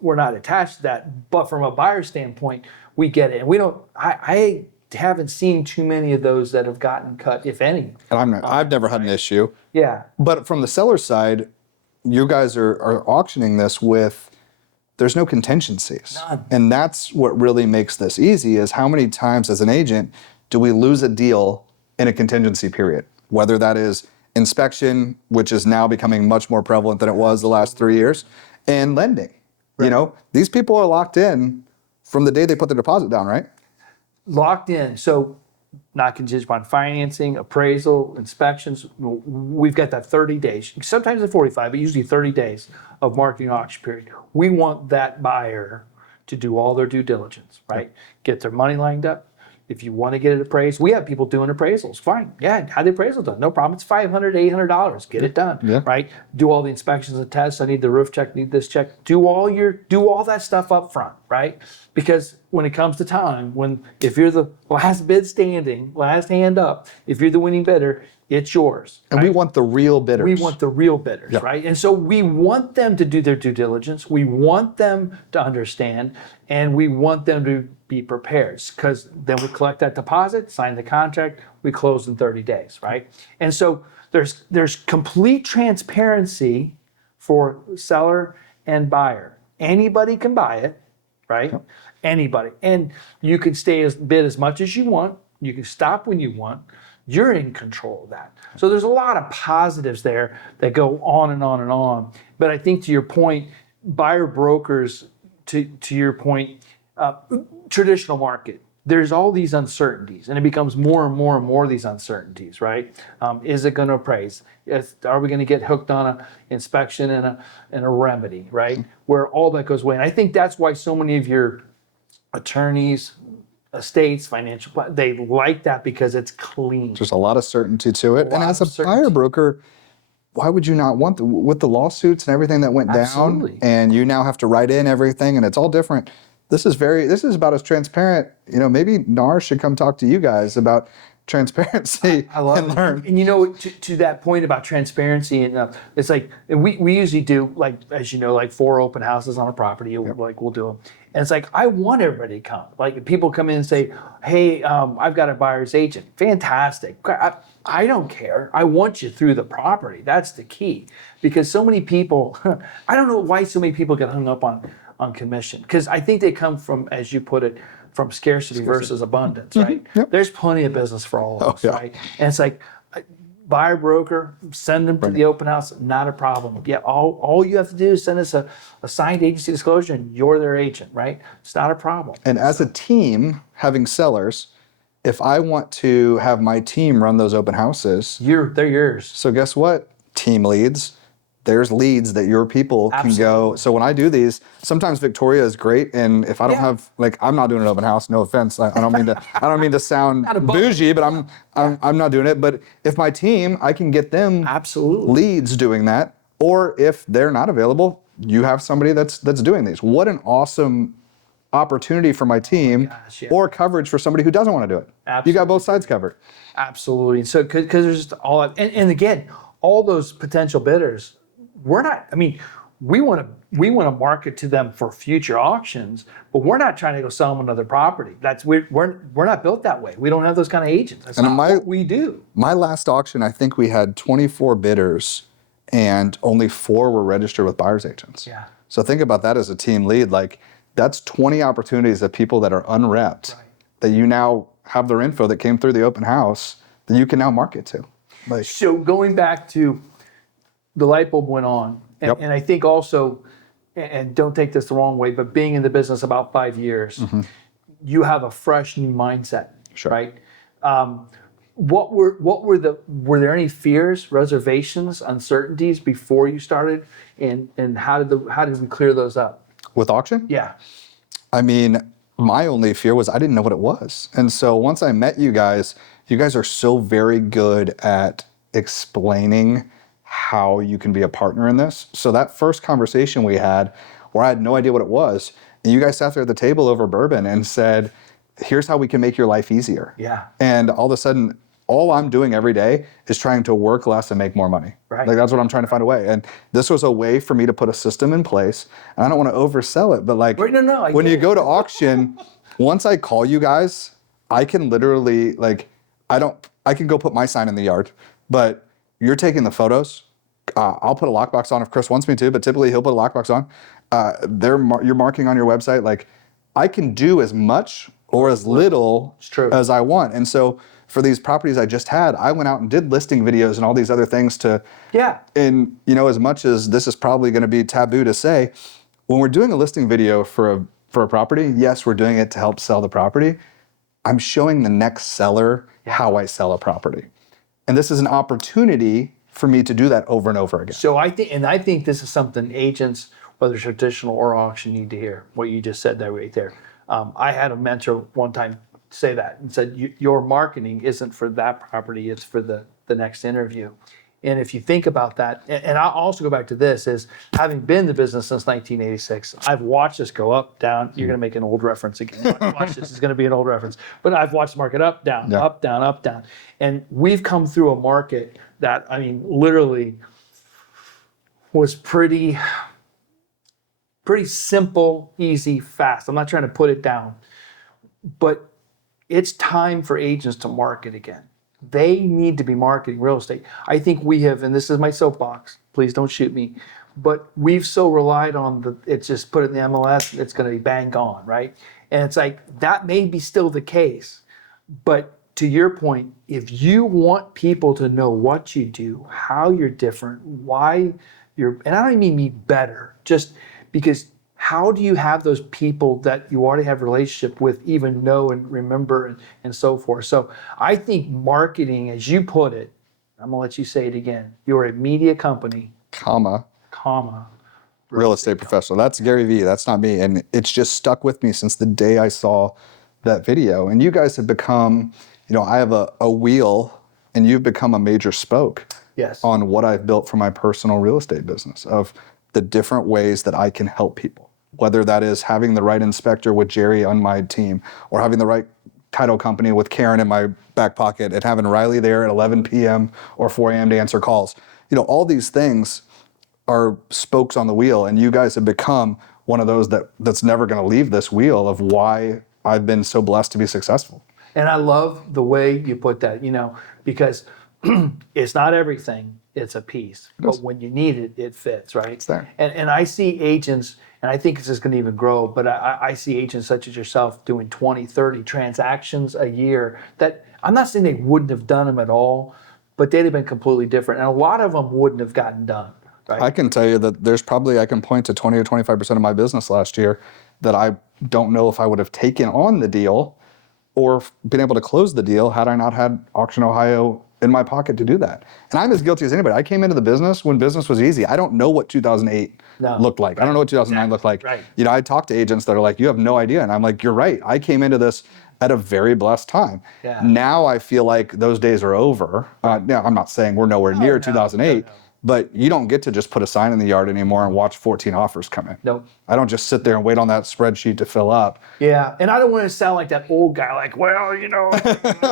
we're not attached to that, but from a buyer standpoint, we get it. And we don't. I haven't seen too many of those that have gotten cut, if any. And I've never had an issue. Yeah. But from the seller side, you guys are auctioning this with there's no contingencies. None. And that's what really makes this easy is how many times as an agent do we lose a deal in a contingency period? Whether that is inspection, which is now becoming much more prevalent than it was the last 3 years, and lending. Right. These people are locked in from the day they put their deposit down, right? Locked in. So not contingent upon financing, appraisal, inspections. We've got that 30 days. Sometimes it's 45, but usually 30 days of marketing auction period. We want that buyer to do all their due diligence, right? Get their money lined up. If you want to get it appraised, we have people doing appraisals. Fine. Yeah. Have the appraisal done. No problem. It's $500, $800. Get it done. Yeah. Right. Do all the inspections and tests. I need the roof check, need this check. Do all that stuff up front. Right. Because when it comes to time, if you're the last bid standing, last hand up, if you're the winning bidder, it's yours. And right? we want the real bidders. We want the real bidders, right? And so we want them to do their due diligence. We want them to understand, and we want them to be prepared, because then we collect that deposit, sign the contract, we close in 30 days, right? And so there's complete transparency for seller and buyer. Anybody can buy it, right? Yep. Anybody. And you can bid as much as you want. You can stop when you want. You're in control of that. So there's a lot of positives there that go on and on and on. But I think to your point, buyer brokers, to your point, traditional market, there's all these uncertainties, and it becomes more and more and more of these uncertainties, right? Is it going to appraise? Are we going to get hooked on an inspection and a remedy, right? Where all that goes away. And I think that's why so many of your attorneys, estates, financial, they like that, because it's clean. There's a lot of certainty to it. And as a buyer broker, why would you not want with the lawsuits and everything that went Absolutely. down, and you now have to write in everything, and it's all different. This is about as transparent. Maybe NAR should come talk to you guys about transparency. I love and it. learn. And to that point about transparency, and it's like, and we usually do, like, as you know, like 4 open houses on a property. Yep. Like we'll do them. And it's like, I want everybody to come. Like, people come in and say, hey, I've got a buyer's agent. Fantastic. I don't care. I want you through the property. That's the key. Because so many people, I don't know why so many people get hung up on commission. Because I think they come from, as you put it, from scarcity versus abundance, right? Yep. There's plenty of business for all of us, yeah. right? And it's like, buyer broker, send them to the open house, not a problem. Yeah, all you have to do is send us a signed agency disclosure, and you're their agent, right? It's not a problem. And as a team, having sellers, if I want to have my team run those open houses, they're yours. So guess what? Team leads. There's leads that your people can go. So when I do these, sometimes Victoria is great, and if I don't have, like, I'm not doing an open house. No offense. I don't mean to sound bougie, but I'm not doing it. But if my team, I can get them leads doing that. Or if they're not available, you have somebody that's doing these. What an awesome opportunity for my team, or coverage for somebody who doesn't want to do it. Absolutely. You got both sides covered. Absolutely. So because there's just and again, all those potential bidders. We want to market to them for future auctions, but we're not trying to go sell them another property. We're not built that way. We don't have those kind of agents. That's not what we do. My last auction, I think we had 24 bidders, and only 4 were registered with buyer's agents. Yeah. So think about that as a team lead. Like, that's 20 opportunities of people that are unrepped, that you now have their info that came through the open house that you can now market to. So going back to the light bulb went on. And I think also, and don't take this the wrong way, but being in the business about 5 years, you have a fresh new mindset, right? Were there any fears, reservations, uncertainties before you started, and how did we clear those up? With auction? Yeah. I mean, my only fear was I didn't know what it was. And so once I met you guys are so very good at explaining how you can be a partner in this. So that first conversation we had, where I had no idea what it was, and you guys sat there at the table over bourbon and said, here's how we can make your life easier. Yeah. And all of a sudden, all I'm doing every day is trying to work less and make more money. Right. Like, that's what I'm trying to find a way. And this was a way for me to put a system in place. And I don't want to oversell it, but like, when you go to auction, once I call you guys, I can literally, like, I can go put my sign in the yard, but you're taking the photos. I'll put a lockbox on if Chris wants me to, but typically he'll put a lockbox on. You're marking on your website. Like, I can do as much or as little as I want. And so for these properties I just had, I went out and did listing videos and all these other things and as much as this is probably going to be taboo to say, when we're doing a listing video for a property, yes, we're doing it to help sell the property. I'm showing the next seller how I sell a property. And this is an opportunity for me to do that over and over again. So I think this is something agents, whether traditional or auction, need to hear. What you just said there, right there. I had a mentor one time say that and said, your marketing isn't for that property, it's for the next interview. And if you think about that, and I'll also go back to this, is having been in the business since 1986, I've watched this go up, down. You're going to make an old reference again. Watch this is going to be an old reference. But I've watched the market up, down, up, down, up, down. And we've come through a market that, I mean, literally was pretty simple, easy, fast. I'm not trying to put it down. But it's time for agents to market again. They need to be marketing real estate. I think we have, and this is my soapbox, please don't shoot me, but we've so relied on it's just put it in the MLS, it's going to be bang gone, right? And it's like, that may be still the case. But to your point, if you want people to know what you do, how you're different, why you're, and I don't even mean better, just because how do you have those people that you already have a relationship with even know and remember and so forth? So I think marketing, as you put it, I'm gonna let you say it again. You're a media company, comma, real estate professional. That's Gary Vee, that's not me. And it's just stuck with me since the day I saw that video. And you guys have become, I have a wheel and you've become a major spoke on what I've built for my personal real estate business, of the different ways that I can help people. Whether that is having the right inspector with Jerry on my team, or having the right title company with Karen in my back pocket, and having Riley there at 11 p.m. or 4 a.m. to answer calls. All these things are spokes on the wheel, and you guys have become one of those that's never going to leave this wheel of why I've been so blessed to be successful. And I love the way you put that, because it's not everything, it's a piece. But when you need it, it fits, right? It's there. And I see agents, and I think it's just going to even grow, but I see agents such as yourself doing 20, 30 transactions a year that I'm not saying they wouldn't have done them at all, but they'd have been completely different. And a lot of them wouldn't have gotten done, right? I can tell you that there's probably, I can point to 20 or 25% of my business last year that I don't know if I would have taken on the deal or been able to close the deal had I not had Auction Ohio in my pocket to do that. And I'm as guilty as anybody. I came into the business when business was easy. I don't know what 2008 looked like. I don't know what 2009 looked like. Right. I talk to agents that are like, you have no idea. And I'm like, you're right. I came into this at a very blessed time. Yeah. Now I feel like those days are over. Now I'm not saying we're nowhere near 2008, but you don't get to just put a sign in the yard anymore and watch 14 offers come in. Nope. I don't just sit there and wait on that spreadsheet to fill up. Yeah, and I don't want to sound like that old guy, like, well,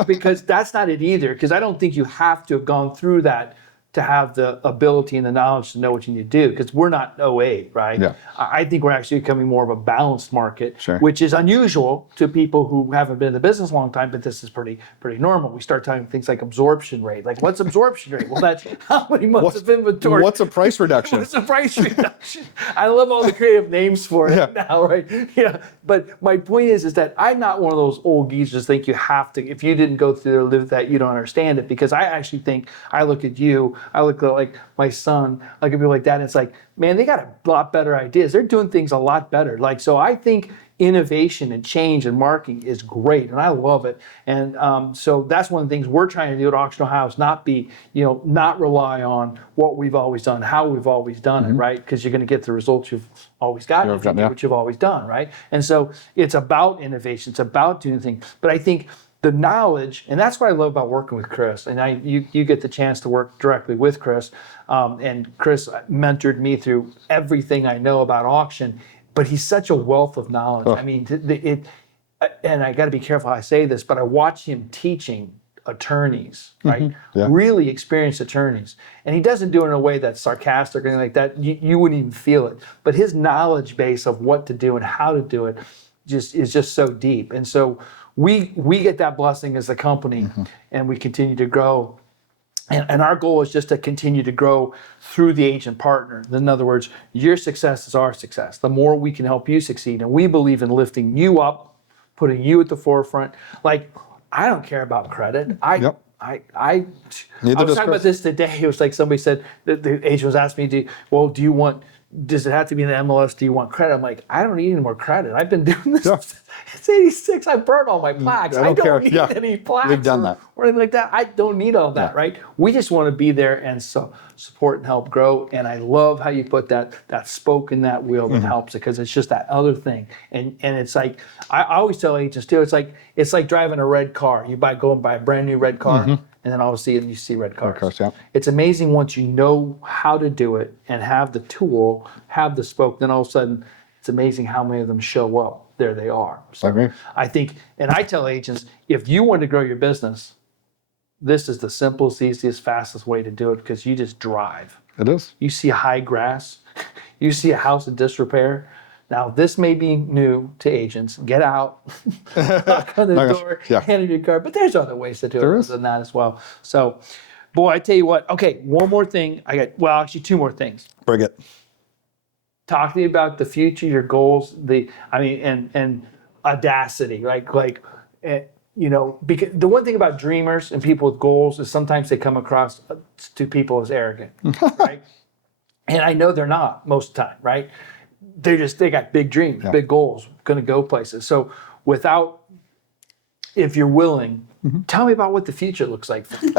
because that's not it either, because I don't think you have to have gone through that to have the ability and the knowledge to know what you need to do, because we're not 08, right? Yeah. I think we're actually becoming more of a balanced market, Sure. which is unusual to people who haven't been in the business a long time, but this is pretty normal. We start talking things like absorption rate. Like, what's absorption rate? Well, that's how many months of inventory. What's a price reduction? What's a price reduction? I love all the creative names for it now, right? Yeah. But my point is that I'm not one of those old geezers think you have to, if you didn't go through there, live that, you don't understand it. Because I actually think, I look at you, I look at like my son, I could be like that, and it's like, man, they got a lot better ideas. They're doing things a lot better. Like, so I think innovation and change and marketing is great, and I love it. And so that's one of the things we're trying to do at Auction Ohio is not be, not rely on what we've always done, how we've always done it, right? Because you're going to get the results you've always gotten, what you've always done, right? And so it's about innovation, it's about doing things. But I think the knowledge, and that's what I love about working with Chris. And you get the chance to work directly with Chris, and Chris mentored me through everything I know about auction. But he's such a wealth of knowledge. I mean, and I got to be careful how I say this, but I watch him teaching attorneys, right? Yeah. Really experienced attorneys. And he doesn't do it in a way that's sarcastic or anything like that. You wouldn't even feel it. But his knowledge base of what to do and how to do it is just so deep. And so we get that blessing as a company, and we continue to grow. And our goal is just to continue to grow through the agent partner. In other words, your success is our success. The more we can help you succeed. And we believe in lifting you up, putting you at the forefront. Like, I don't care about credit. I was talking about this today. It was like somebody said, the agent was asking me, do you want does it have to be in the MLS? Do you want credit? I'm like, I don't need any more credit. I've been doing this. Yeah. It's 86. I burned all my plaques. I don't need any plaques. We've done that. Or anything like that. I don't need all that, right? We just want to be there and support and help grow. And I love how you put that spoke in that wheel that helps it, because it's just that other thing. And it's like, I always tell agents too, it's like driving a red car. You go and buy a brand new red car, and then all of a sudden you see red cars. Of course, yeah. It's amazing once you know how to do it and have the tool, have the spoke, then all of a sudden it's amazing how many of them show up. There they are. So I think, and I tell agents, if you want to grow your business, this is the simplest, easiest, fastest way to do it, because you just drive. It is. You see high grass, you see a house in disrepair. Now, this may be new to agents. Get out, knock on the door, hand in your card. But there's other ways to do it than that as well. So, boy, I tell you what. Okay, one more thing. Actually, two more things. Bring it. Talk to me about the future, your goals, and audacity. Because the one thing about dreamers and people with goals is sometimes they come across to people as arrogant, right? And I know they're not most of the time, right? They got big dreams, big goals, going to go places. So if you're willing, tell me about what the future looks like for you.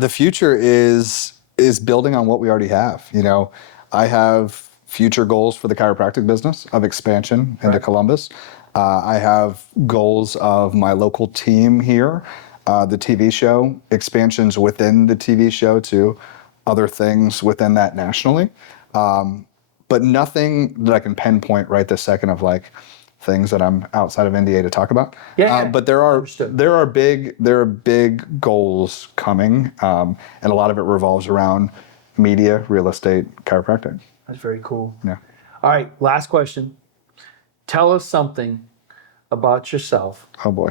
The future is building on what we already have. I have future goals for the chiropractic business of expansion into Columbus. I have goals of my local team here, the TV show, expansions within the TV show to other things within that nationally. But nothing that I can pinpoint right this second of things that I'm outside of NDA to talk about. But there are big goals coming, and a lot of it revolves around media, real estate, chiropractic. That's very cool. Yeah. All right, last question. Tell us something about yourself. Oh boy.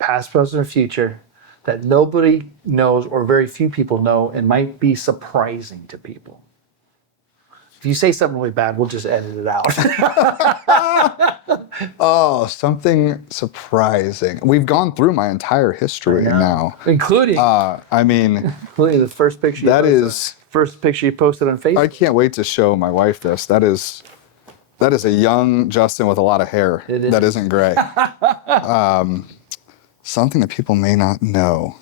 Past, present, or future that nobody knows or very few people know and might be surprising to people. If you say something really bad, we'll just edit it out. Oh, something surprising. We've gone through my entire history now. Including the first picture first picture you posted on Facebook. I can't wait to show my wife this. That is a young Justin with a lot of hair. It is. That isn't gray. Something that people may not know.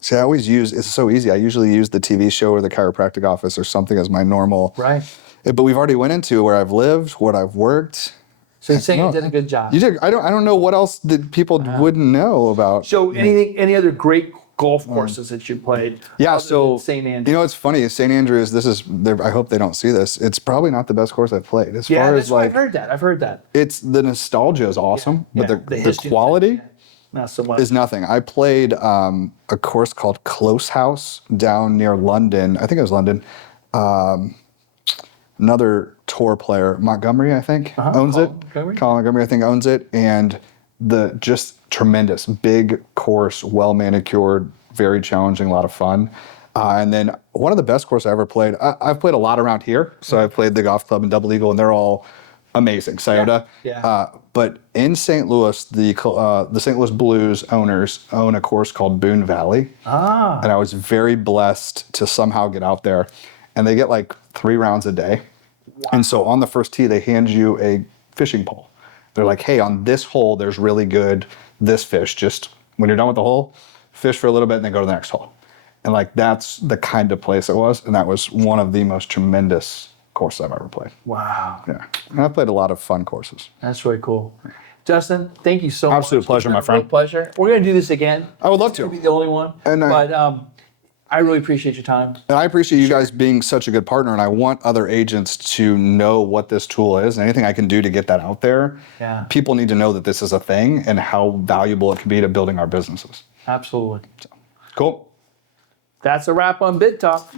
See, it's so easy. I usually use the TV show or the chiropractic office or something as my normal. Right. But we've already went into where I've lived, what I've worked. So you're saying you did a good job. You did. I don't know what else that people wouldn't know about. So any other great golf courses that you played? Yeah, so St. Andrews. It's funny. St. Andrews. I hope they don't see this. It's probably not the best course I've played. As far as I've heard that. It's the nostalgia is awesome, but the quality not so much. is nothing. I played a course called Close House down near London. I think it was London. Another tour player, Montgomery, I think, owns it. Colin Montgomery, I think, owns it, and just tremendous, big course, well manicured, very challenging, a lot of fun. And then one of the best courses I ever played, I've played a lot around here. So I played the golf club and Double Eagle, and they're all amazing. Scioto. But in St. Louis, the St. Louis Blues owners own a course called Boone Valley. And I was very blessed to somehow get out there. And they get 3 rounds a day. Wow. And so on the first tee, they hand you a fishing pole. They're like, hey, on this hole, there's really good this fish. Just when you're done with the hole, fish for a little bit and then go to the next hole. And that's the kind of place it was. And that was one of the most tremendous courses I've ever played. Wow. Yeah. And I've played a lot of fun courses. That's really cool. Justin, thank you so much. Absolute pleasure, my friend. Pleasure. We're going to do this again. I would love to. You'll be the only one. But I really appreciate your time. And I appreciate you guys being such a good partner, and I want other agents to know what this tool is, and anything I can do to get that out there. Yeah. People need to know that this is a thing and how valuable it can be to building our businesses. Absolutely. So, cool. That's a wrap on Bid Talk.